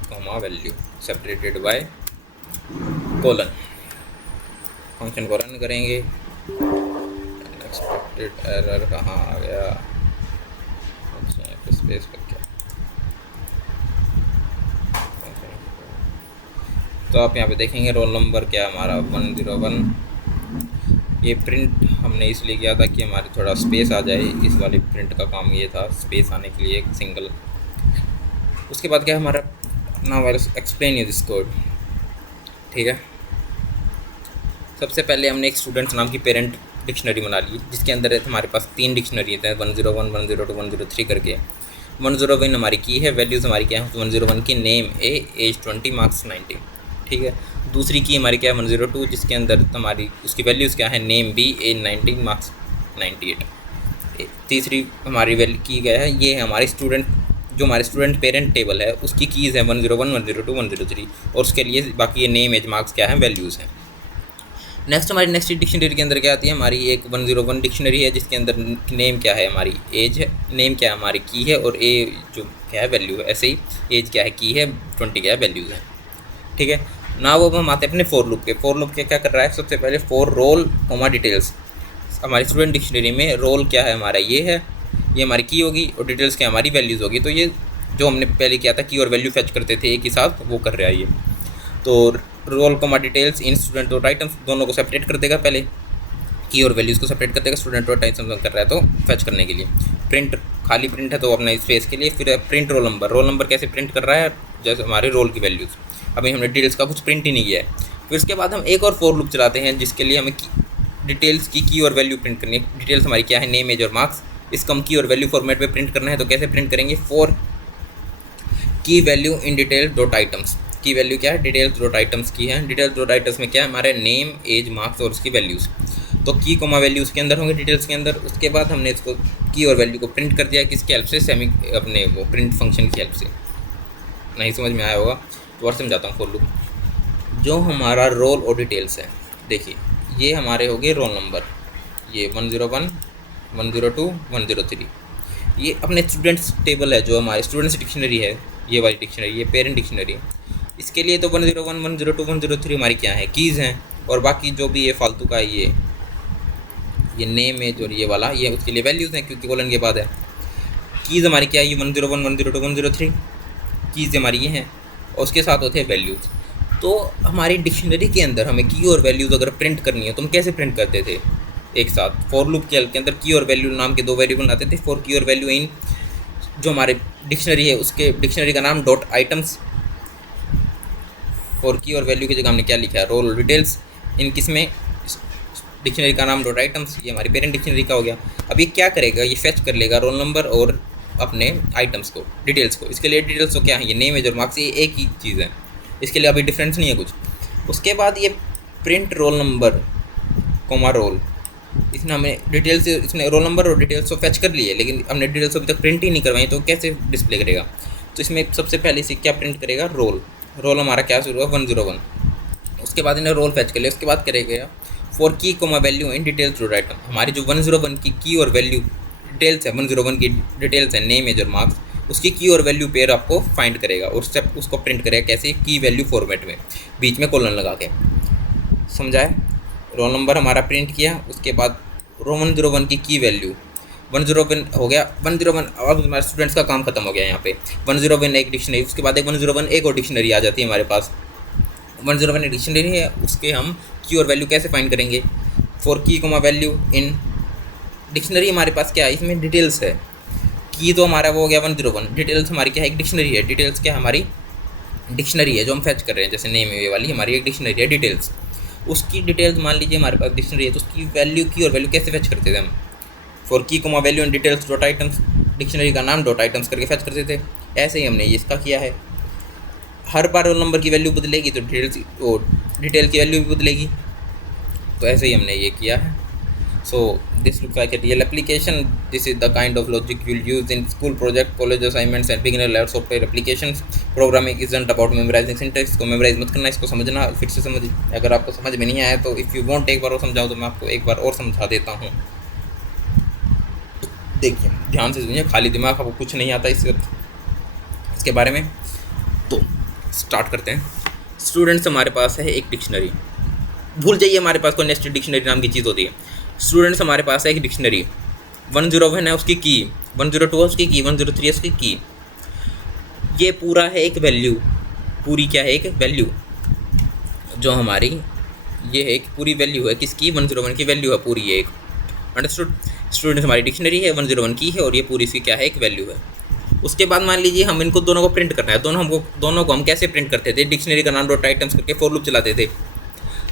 comma value separated by colon. Function को रन करेंगे। एक्सपेक्टेड एरर कहाँ आ गया, अच्छा यहाँ पे स्पेस कर क्या, तो आप यहाँ पे देखेंगे रोल नंबर क्या हमारा 101। ये प्रिंट हमने इसलिए किया था कि हमारे थोड़ा स्पेस आ जाए, इस वाले प्रिंट का काम ये था, स्पेस आने के लिए एक सिंगल। उसके बाद क्या हमारा, now I explain you this code, ठीक है। सबसे पहले हमने एक स्टूडेंट्स नाम की पेरेंट डिक्शनरी बना ली, जिसके अंदर हमारे पास 3 डिक्शनरी थे, 101, 102, 103 करके। 101 हमारी की है, वैल्यूज़ हमारी क्या है, 101 की नेम ए, एज 20, मार्क्स 90, ठीक है। दूसरी की हमारी क्या है 102, जिसके अंदर हमारी उसकी वैल्यूज़ क्या है, नेम बी, एज 19, मार्क्स 98। तीसरी हमारी वैल्यू की क्या है, ये है हमारी स्टूडेंट, जो हमारे स्टूडेंट पेरेंट टेबल है उसकी कीज़ है 101, 102, 103, और उसके लिए बाकी ये नेम, एज, मार्क्स क्या है, वैल्यूज़ हैं। नेक्स्ट हमारी नेक्स्ट डिक्शनरी के अंदर क्या आती है, हमारी एक 101 डिक्शनरी है, जिसके अंदर नेम क्या है, हमारी एज है, नेम क्या है, हमारी की है, और ए जो क्या है वैल्यू है। ऐसे ही एज क्या है, की है, 20 क्या है, वैल्यूज़ है, ठीक है ना। वो हम आते हैं अपने फॉर लूप के। फॉर लूप क्या कर रहा है, सबसे पहले फॉर रोल कॉमा डिटेल्स। हमारी स्टूडेंट डिक्शनरी में रोल क्या है हमारा, ये है, ये हमारी की होगी, और डिटेल्स क्या हमारी वैल्यूज़ होगी। तो ये जो हमने पहले किया था की और वैल्यू फैच करते थे एक ही साथ, वो कर रहा है ये। तो roll comma details in student dot items, दोनों को सेपरेट कर देगा, पहले की और वैल्यूज़ को सेपरेट कर देगा। स्टूडेंट डॉट आइटम्स कर रहा है तो फैच करने के लिए। प्रिंट खाली प्रिंट है तो अपना स्पेस के लिए। फिर प्रिंट रोल नंबर कैसे प्रिंट कर रहा है, जैसे हमारे रोल की वैल्यूज़। अभी हमने डिटेल्स का कुछ प्रिंट ही नहीं किया है। फिर उसके बाद हम एक और फॉर लूप चलाते हैं, जिसके लिए हमें डिटेल्स की और वैल्यू प्रिंट करनी है। डिटेल्स हमारी क्या है, नेम, एज और मार्क्स। इसको हम की और वैल्यू फॉर्मेट में प्रिंट करना है, तो कैसे प्रिंट करेंगे, फॉर की value in details dot items. की वैल्यू क्या है, डिटेल्स डॉट आइटम्स की है। डिटेल्स डॉट आइटम्स में क्या है, हमारे नेम, एज, मार्क्स और उसकी वैल्यूज़। तो की कोमा वैल्यू उसके अंदर होंगे, डिटेल्स के अंदर। उसके बाद हमने इसको की और वैल्यू को प्रिंट कर दिया, किसकी हेल्प से, सेमी अपने वो प्रिंट फंक्शन की हेल्प से। नहीं समझ में आया होगा तो और समझाता हूँ। फॉर लूप जो हमारा रोल और डिटेल्स है, देखिए ये हमारे हो गए रोल नंबर, ये 101, 102, 103। ये अपने स्टूडेंट्स टेबल है, जो हमारे स्टूडेंट्स डिक्शनरी है, ये वाली डिक्शनरी, ये पेरेंट डिक्शनरी। इसके लिए तो 101, 102, 103 हमारी क्या है, कीज़ हैं, और बाकी जो भी ये फालतू का ये नेम है जो ये वाला, ये उसके लिए वैल्यूज़ हैं क्योंकि कोलन के बाद है। कीज़ हमारी क्या है, ये 101, 102, 103 कीज़ हमारी ये हैं, और उसके साथ होते हैं वैल्यूज़। तो हमारी डिक्शनरी के अंदर हमें की और वैल्यूज़ अगर प्रिंट करनी है तो हम कैसे प्रिंट करते थे एक साथ। फॉर लूप के अंदर की और वैल्यू नाम के दो वेरिएबल आते थे, फॉर की और वैल्यू इन जो हमारे डिक्शनरी है उसके डिक्शनरी का नाम डॉट आइटम्स, फॉर की और वैल्यू की जगह हमने क्या लिखा है, रोल डिटेल्स, इन किसमें डिक्शनरी का नाम डॉट आइटम्स, ये हमारी पेरेंट डिक्शनरी का हो गया। अब ये क्या करेगा, ये फेच कर लेगा रोल नंबर और अपने आइटम्स को, डिटेल्स को। इसके लिए डिटेल्स तो क्या है, ये नेम एज और मार्क्स, ये एक ही चीज़ है, इसके लिए अभी डिफरेंस नहीं है कुछ। उसके बाद ये print roll number comma roll, इसने हमें डिटेल्स, इसने रोल नंबर और डिटेल्स तो फेच कर लिए, लेकिन हमने डिटेल्स अभी तक प्रिंट ही नहीं करवाई, तो कैसे डिस्प्ले करेगा। तो इसमें सबसे पहले इसे क्या प्रिंट करेगा, रोल। रोल हमारा क्या शुरू हुआ 101, उसके बाद इन्हें रोल फेच कर लिया। उसके बाद करेगा for key comma value in details dot item, हमारी जो 101 की और वैल्यू डिटेल्स है, 101 की डिटेल्स है, नेम एज और मार्क्स, उसकी की और वैल्यू पेयर आपको फाइंड करेगा और स्टेप उसको प्रिंट करेगा कैसे, की वैल्यू फॉर्मेट में, बीच में कोलन लगा के। समझाए। रोल नंबर हमारा प्रिंट किया, उसके बाद रो 101 की वैल्यू 101 हो गया, 101। अब हमारे स्टूडेंट्स का काम खत्म हो गया यहाँ पे। 101 एक डिक्शनरी, उसके बाद एक 101 एक और डिक्शनरी आ जाती है हमारे पास। 101 एक डिक्शनरी है, उसके हम की और वैल्यू कैसे फाइंड करेंगे, for key comma value in dictionary हमारे पास क्या है, इसमें डिटेल्स है। की तो हमारा वो हो गया 101, डिटेल्स हमारी क्या है, एक डिक्शनरी है। डिटेल्स क्या हमारी डिक्शनरी है जो हम फेच कर रहे हैं, जैसे नेम ये वाली हमारी एक डिक्शनरी है डिटेल्स। उसकी डिटेल्स मान लीजिए हमारे पास डिक्शनरी है, तो उसकी वैल्यू की और वैल्यू कैसे फेच करते थे हम, for key comma value in details dot items, dictionary का नाम डॉट आइटम्स करके फेच करते थे। ऐसे ही हमने इसका किया है। हर बार रोल नंबर की वैल्यू बदलेगी तो डिटेल की वैल्यू भी बदलेगी, तो ऐसे ही हमने ये किया है। So this looks like a real application. This is the kind of logic you'll use in school project, college assignments and beginner level software applications. Programming isn't about memorizing syntax. को memorize मत करना, इसको समझना, फिर से समझ। अगर आपको समझ में नहीं आया तो if you want एक बार और समझाऊँ तो मैं आपको एक बार और समझा देता हूँ। देखिए ध्यान से सुनिए, खाली दिमाग, आपको कुछ नहीं आता इसके बारे में। तो स्टार्ट करते हैं। स्टूडेंट्स हमारे पास है एक डिक्शनरी, भूल जाइए हमारे पास कोई नेस्टेड डिक्शनरी नाम की चीज़ होती है। स्टूडेंट्स हमारे पास है एक डिक्शनरी, 101 है उसकी की, 102 है उसकी की, 103 है उसकी की। ये पूरा है एक वैल्यू, पूरी क्या है, एक वैल्यू जो हमारी ये एक पूरी वैल्यू है किसकी, 101 की वैल्यू है पूरी, ये एक। अंडरस्टूड। स्टूडेंट्स हमारी डिक्शनरी है, 101 की है, और ये पूरी इसकी क्या है, एक वैल्यू है। उसके बाद मान लीजिए हम इनको दोनों को प्रिंट करना है। दोनों को हम कैसे प्रिंट करते थे, डिक्शनरी का नाम डॉट आइटम्स करके फॉर लूप चलाते थे।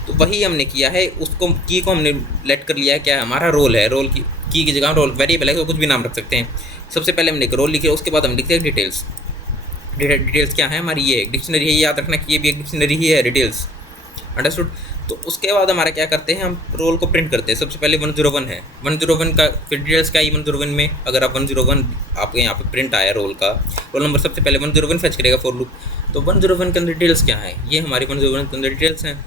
तो वही हमने किया है, उसको की को हमने लेट कर लिया है, क्या है हमारा रोल है। रोल की जगह रोल वेरिएबल है तो कुछ भी नाम रख सकते हैं। सबसे पहले हमने एक रोल लिखे, उसके बाद हम लिखते हैं डिटेल्स। डिटेल्स क्या है हमारी, ये एक डिक्शनरी है, याद रखना कि ये भी एक डिक्शनरी ही है, डिटेल्स। अंडरस्टूड। तो उसके बाद हमारा क्या करते हैं, हम रोल को प्रिंट करते हैं। सबसे पहले 101 है, 101 का फिर डिटेल्स क्या है 101 में। अगर आप 101 आपके यहाँ पे प्रिंट आया रोल का, रोल नंबर सबसे पहले 101 फेच करेगा फॉर लूप। तो 101 के अंदर डिटेल्स क्या है, ये हमारी 101 के अंदर डिटेल्स हैं।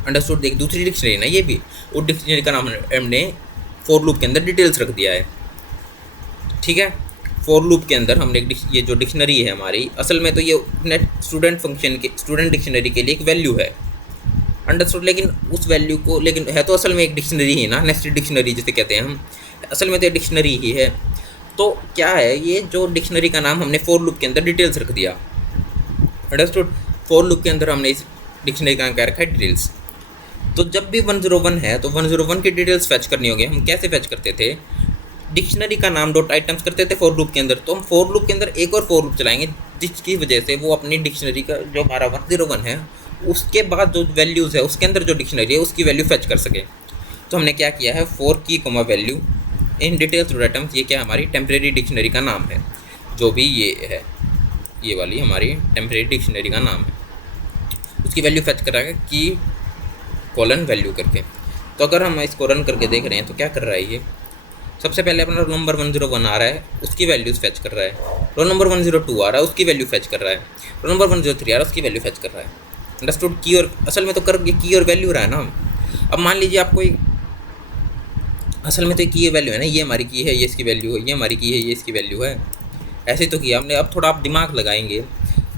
अंडरस्टूड। एक दूसरी डिक्शनरी ना ये भी, वो डिक्शनरी का नाम हमने फॉर लूप के अंदर डिटेल्स रख दिया है। ठीक है। फॉर लूप के अंदर हमने ये जो डिक्शनरी है हमारी, असल में तो ये स्टूडेंट फंक्शन के स्टूडेंट डिक्शनरी के लिए एक वैल्यू है। अंडरस्टूड। लेकिन उस वैल्यू को, लेकिन है तो असल में एक डिक्शनरी ही ना, नेस्टेड डिक्शनरी जिसे कहते हैं हम, असल में तो डिक्शनरी ही है। तो क्या है, ये जो डिक्शनरी का नाम हमने फॉर लूप के अंदर डिटेल्स रख दिया। अंडरस्टूड। फॉर लूप के अंदर हमने इस डिक्शनरी का नाम क्या रखा है, डिटेल्स। तो जब भी 101 है तो 101 की डिटेल्स फेच करनी होगी। हम कैसे फेच करते थे, डिक्शनरी का नाम डॉट आइटम्स करते थे फॉर लूप के अंदर। तो हम फॉर लूप के अंदर एक और फॉर लूप चलाएंगे जिसकी वजह से वो अपनी डिक्शनरी का जो हमारा 101 है उसके बाद जो वैल्यूज़ है उसके अंदर जो डिक्शनरी है उसकी वैल्यू फेच कर सके। तो हमने क्या किया है, for key comma value in details dot items, ये क्या हमारी टेम्परेरी डिक्शनरी का नाम है, जो भी ये है, ये वाली हमारी टेम्परेरी डिक्शनरी का नाम है। उसकी वैल्यू फेच कराएगा की कॉलन वैल्यू करके। तो अगर हम इसको रन करके देख रहे हैं तो क्या कर रहा है, ये सबसे पहले अपना रोल नंबर 101 आ रहा है, उसकी वैल्यूज़ फेच कर रहा है। रोल नंबर 102 आ रहा है, उसकी वैल्यू फेच कर रहा है। रोल नंबर 103 आ रहा है, उसकी वैल्यू फेच कर रहा है। अंडरस्टूड। की और असल में तो कर ये की और वैल्यू रहा है ना। अब मान लीजिए आपको असल में तो की वैल्यू है ना, ये हमारी की है, ये इसकी वैल्यू है, ये हमारी की है, ये इसकी वैल्यू है। ऐसे तो किया हमने। अब थोड़ा आप दिमाग लगाएंगे।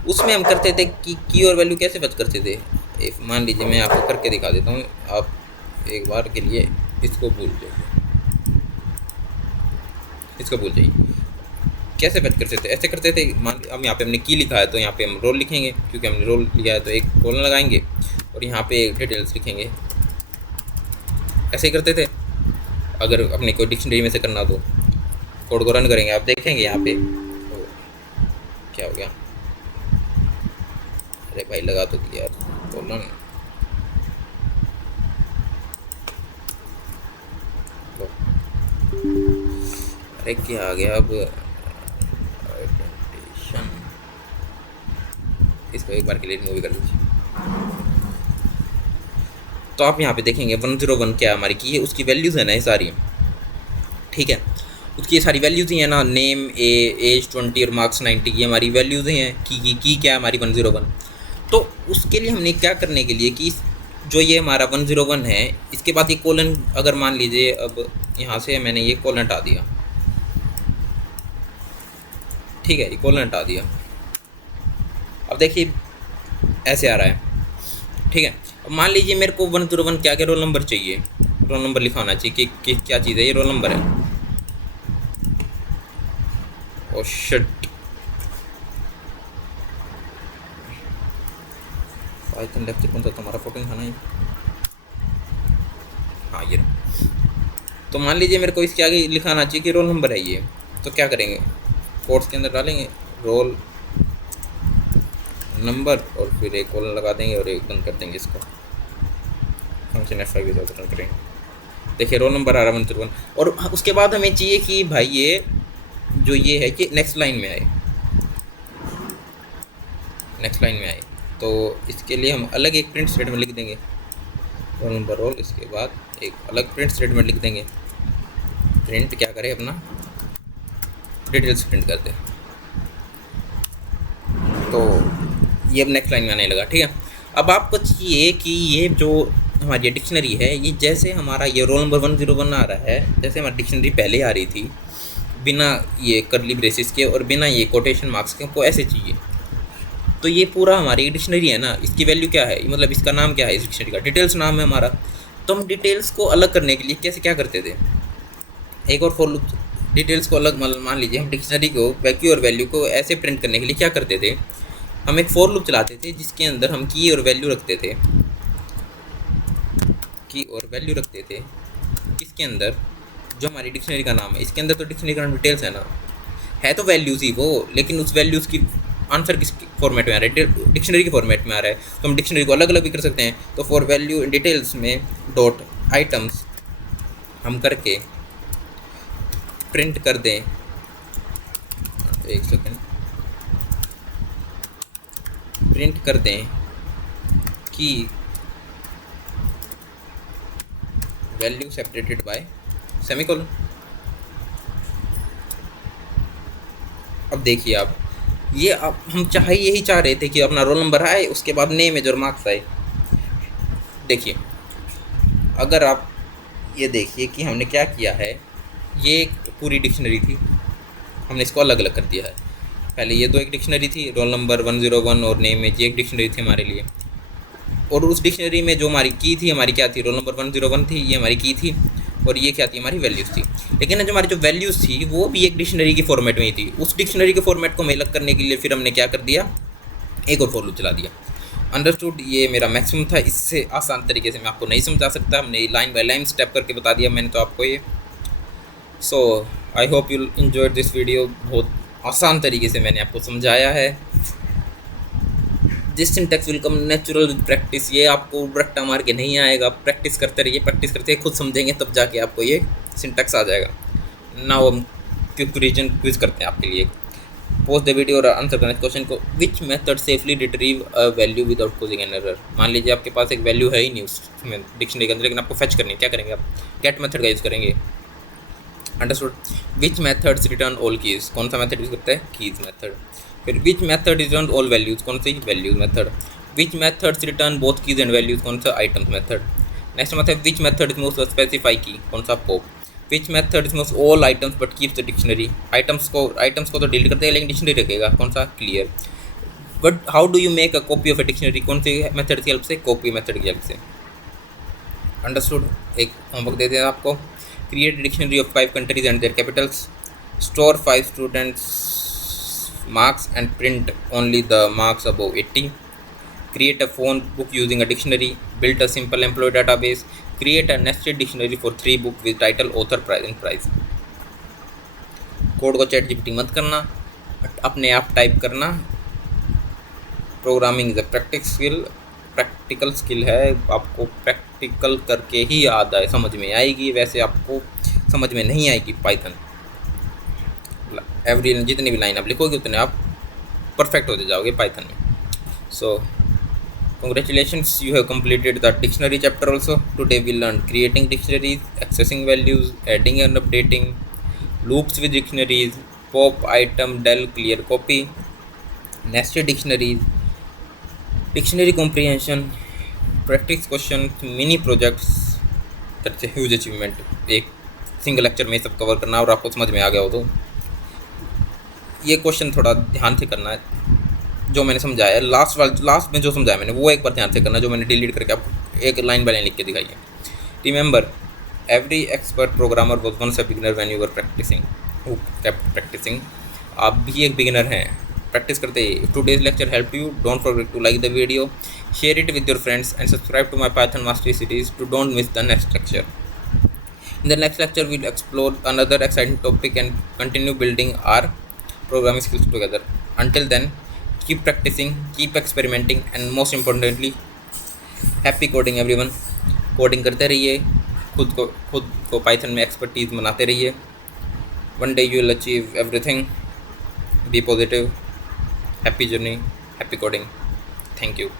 उसमें हम करते थे कि की और वैल्यू कैसे फच करते थे। मान लीजिए मैं आपको करके दिखा देता हूँ, आप एक बार के लिए इसको भूल जाइए, इसको भूल जाइए। कैसे फच करते थे, ऐसे करते थे। मान हम यहाँ पे हमने की लिखा है तो यहाँ पे हम रोल लिखेंगे, क्योंकि हमने रोल लिया है तो एक कॉलन लगाएंगे और यहाँ पे डिटेल्स लिखेंगे। ऐसे ही करते थे। अगर अपने कोई डिक्शनरी में से करना तो कोड को रन करेंगे, आप देखेंगे यहाँ पे तो क्या हो गया। अरे भाई लगा तो दिया यार कॉलन। अरे क्या आ गया अब, इसको एक बार के लिए रिमूव कर दीजिए। तो आप यहाँ पे देखेंगे 101 क्या हमारी की है, उसकी वैल्यूज़ है ना ये सारी, ठीक है। उसकी ये सारी वैल्यूज़ ही है ना, नेम एज 20 और मार्क्स 90, ये हमारी वैल्यूज़ ही हैं। की क्या है हमारी 101। तो उसके लिए हमने क्या करने के लिए कि जो ये हमारा 101 है, इसके बाद ये कॉलन, अगर मान लीजिए अब यहाँ से मैंने ये कॉलन हटा दिया, ठीक है, ये कॉलन हटा दिया। अब देखिए ऐसे आ रहा है, ठीक है। अब मान लीजिए मेरे को 101 क्या क्या रोल नंबर चाहिए, रोल नंबर लिखाना चाहिए कि क्या चीज़ है, ये रोल नंबर है। ओ शिट, पाइथन लेक्चर कौन सा तुम्हारा फोटो था ना ये, हाँ ये। तो मान लीजिए मेरे को इसके आगे लिखाना चाहिए कि रोल नंबर है ये, तो क्या करेंगे, कोर्स के अंदर डालेंगे रोल नंबर और फिर एक कॉलन लगा देंगे और एक बंद कर देंगे इसको, फंक्शन F5 के साथ रन करेंगे। देखिए रोल नंबर आ रहा है 101। और उसके बाद हमें चाहिए कि भाई ये जो ये है कि नेक्स्ट लाइन में आए, नेक्स्ट लाइन में आए। तो इसके लिए हम अलग एक प्रिंट स्टेटमेंट लिख देंगे, रोल नंबर रोल, इसके बाद एक अलग प्रिंट स्टेटमेंट लिख देंगे। प्रिंट क्या करें, अपना डिटेल्स प्रिंट कर दे। तो ये अब नेक्स्ट लाइन में आने लगा, ठीक है। अब आपको चाहिए कि ये जो हमारी डिक्शनरी है, ये जैसे हमारा ये रोल नंबर 101 आ रहा है, जैसे हमारी डिक्शनरी पहले आ रही थी बिना ये करली ब्रेसिस के और बिना ये कोटेशन मार्क्स के, हमको ऐसे चाहिए। तो ये पूरा हमारी डिक्शनरी है ना, इसकी वैल्यू क्या है, मतलब इसका नाम क्या है, इस डिक्शनरी का डिटेल्स नाम है हमारा। तो हम डिटेल्स को अलग करने के लिए कैसे क्या करते थे, एक और फॉर लूप। डिटेल्स को अलग, मान लीजिए हम डिक्शनरी को वैक्यू और वैल्यू को ऐसे प्रिंट करने के लिए क्या करते थे, हम एक फॉर लूप चलाते थे जिसके अंदर हम की और वैल्यू रखते थे, की और वैल्यू रखते थे। इसके अंदर जो हमारी डिक्शनरी का नाम है, इसके अंदर तो डिक्शनरी का नाम डिटेल्स है ना, है तो वैल्यूज़ ही वो, लेकिन उस वैल्यूज़ की आंसर किस फॉर्मेट में आ रहा है, डिक्शनरी के फॉर्मेट में आ रहा है। तो हम डिक्शनरी को अलग अलग भी कर सकते हैं। तो फॉर वैल्यू इन डिटेल्स में डॉट आइटम्स हम करके प्रिंट कर दें, एक सेकेंड, प्रिंट कर दें कि वैल्यू सेपरेटेड बाय सेमीकोलन। अब देखिए आप, ये अब हम यही चाह रहे थे कि अपना रोल नंबर आए, उसके बाद नेम है जो मार्क्स आए। देखिए अगर आप ये देखिए कि हमने क्या किया है, ये एक पूरी डिक्शनरी थी, हमने इसको अलग अलग कर दिया है। पहले ये दो एक डिक्शनरी थी, रोल नंबर 101 और नेम है, ये एक डिक्शनरी थी हमारे लिए। और उस डिक्शनरी में जो हमारी की थी, हमारी क्या थी, रोल नंबर 101 थी, ये हमारी की थी। और ये क्या थी, हमारी वैल्यूज़ थी। लेकिन जो हमारी जो वैल्यूज़ थी वो भी एक डिक्शनरी की फॉर्मेट में ही थी। उस डिक्शनरी के फॉर्मेट को अलग करने के लिए फिर हमने क्या कर दिया, एक और फॉर लूप चला दिया। अंडरस्टूड, ये मेरा मैक्सिमम था, इससे आसान तरीके से मैं आपको नहीं समझा सकता। हमने लाइन बाय लाइन स्टेप करके बता दिया मैंने तो आपको ये। So I hope you enjoyed this video. बहुत आसान तरीके से मैंने आपको समझाया है। This syntax will come natural with practice. ये आपको रट्टा मार के नहीं आएगा, प्रैक्टिस करते रहिए, प्रैक्टिस करते खुद समझेंगे तब जाके आपको ये सिंटैक्स आ जाएगा। नाउ हम क्विक रीजन क्विज करते हैं आपके लिए। पोस्ट द वीडियो और आंसर करना क्वेश्चन को, which method safely retrieve a value without causing an error. मान लीजिए आपके पास एक वैल्यू है ही नहीं उसमें डिक्शनरी के अंदर, लेकिन आपको फेच करनी है, क्या करेंगे आप, गेट मेथड का यूज़ करेंगे। Understood. Which methods return all keys, कौन सा मेथड यूज़ करता है, कीज मेथड। फिर which method return all values, कौन सी, values method. Which methods return both keys and values, कौन सा, items method. Next method, which method is most specify key, कौन सा, pop. Which method removes all items but keeps the dictionary, items को तो डिलीट करते हैं लेकिन डिक्शनरी रखेगा, कौन सा, clear. But how do you make a copy of a dictionary, कौन सी मेथड की हेल्प से, कॉपी मेथड की हेल्प से। अंडरस्टूड। एक होमवर्क देते हैं आपको, create dictionary of 5 countries and there Capitals, store 5 students marks and print only the marks above 80, create a phone book using a dictionary, build a simple employee database, create a nested dictionary for 3 books with title, author, price and price। Code को चैट जीपीटी मत करना, अपने आप टाइप करना। Programming is a practical skill है, आपको प्रैक्टिकल करके ही याद आए, समझ में आएगी, वैसे आपको समझ में नहीं आएगी पाइथन। एवरी जितनी भी लाइन आप लिखोगे उतने आप परफेक्ट होते जाओगे पाइथन में। सो congratulations, you have completed the dictionary chapter also. Today we learned creating dictionaries, accessing values, adding and updating, loops with dictionaries, pop, item, del, clear copy, nested dictionaries, dictionary comprehension, practice questions, mini projects। that's a huge achievement, एक सिंगल लेक्चर में सब कवर करना और आपको समझ में आ गया हो तो ये क्वेश्चन थोड़ा ध्यान से करना है। जो मैंने समझाया लास्ट में जो समझाया मैंने वो एक बार ध्यान से करना, जो मैंने डिलीट करके आपको एक लाइन बाय लाइन लिख के दिखाई है। Remember, every expert programmer was once a beginner when you were practicing, who kept practicing. आप भी एक बिगिनर हैं, प्रैक्टिस करते ही। Today's lecture help you, don't forget to like the video, share it with your friends and subscribe to my Python mastery series to don't miss the next lecture. In the next lecture, we'll explore another exciting topic and continue building our programming skills together. Until then, keep practicing, keep experimenting, and most importantly, happy coding everyone। Coding करते रहिए, खुद को पाइथन में एक्सपर्टीज बनाते रहिए। One day you will achieve everything। Be positive, happy journey, happy coding। Thank you।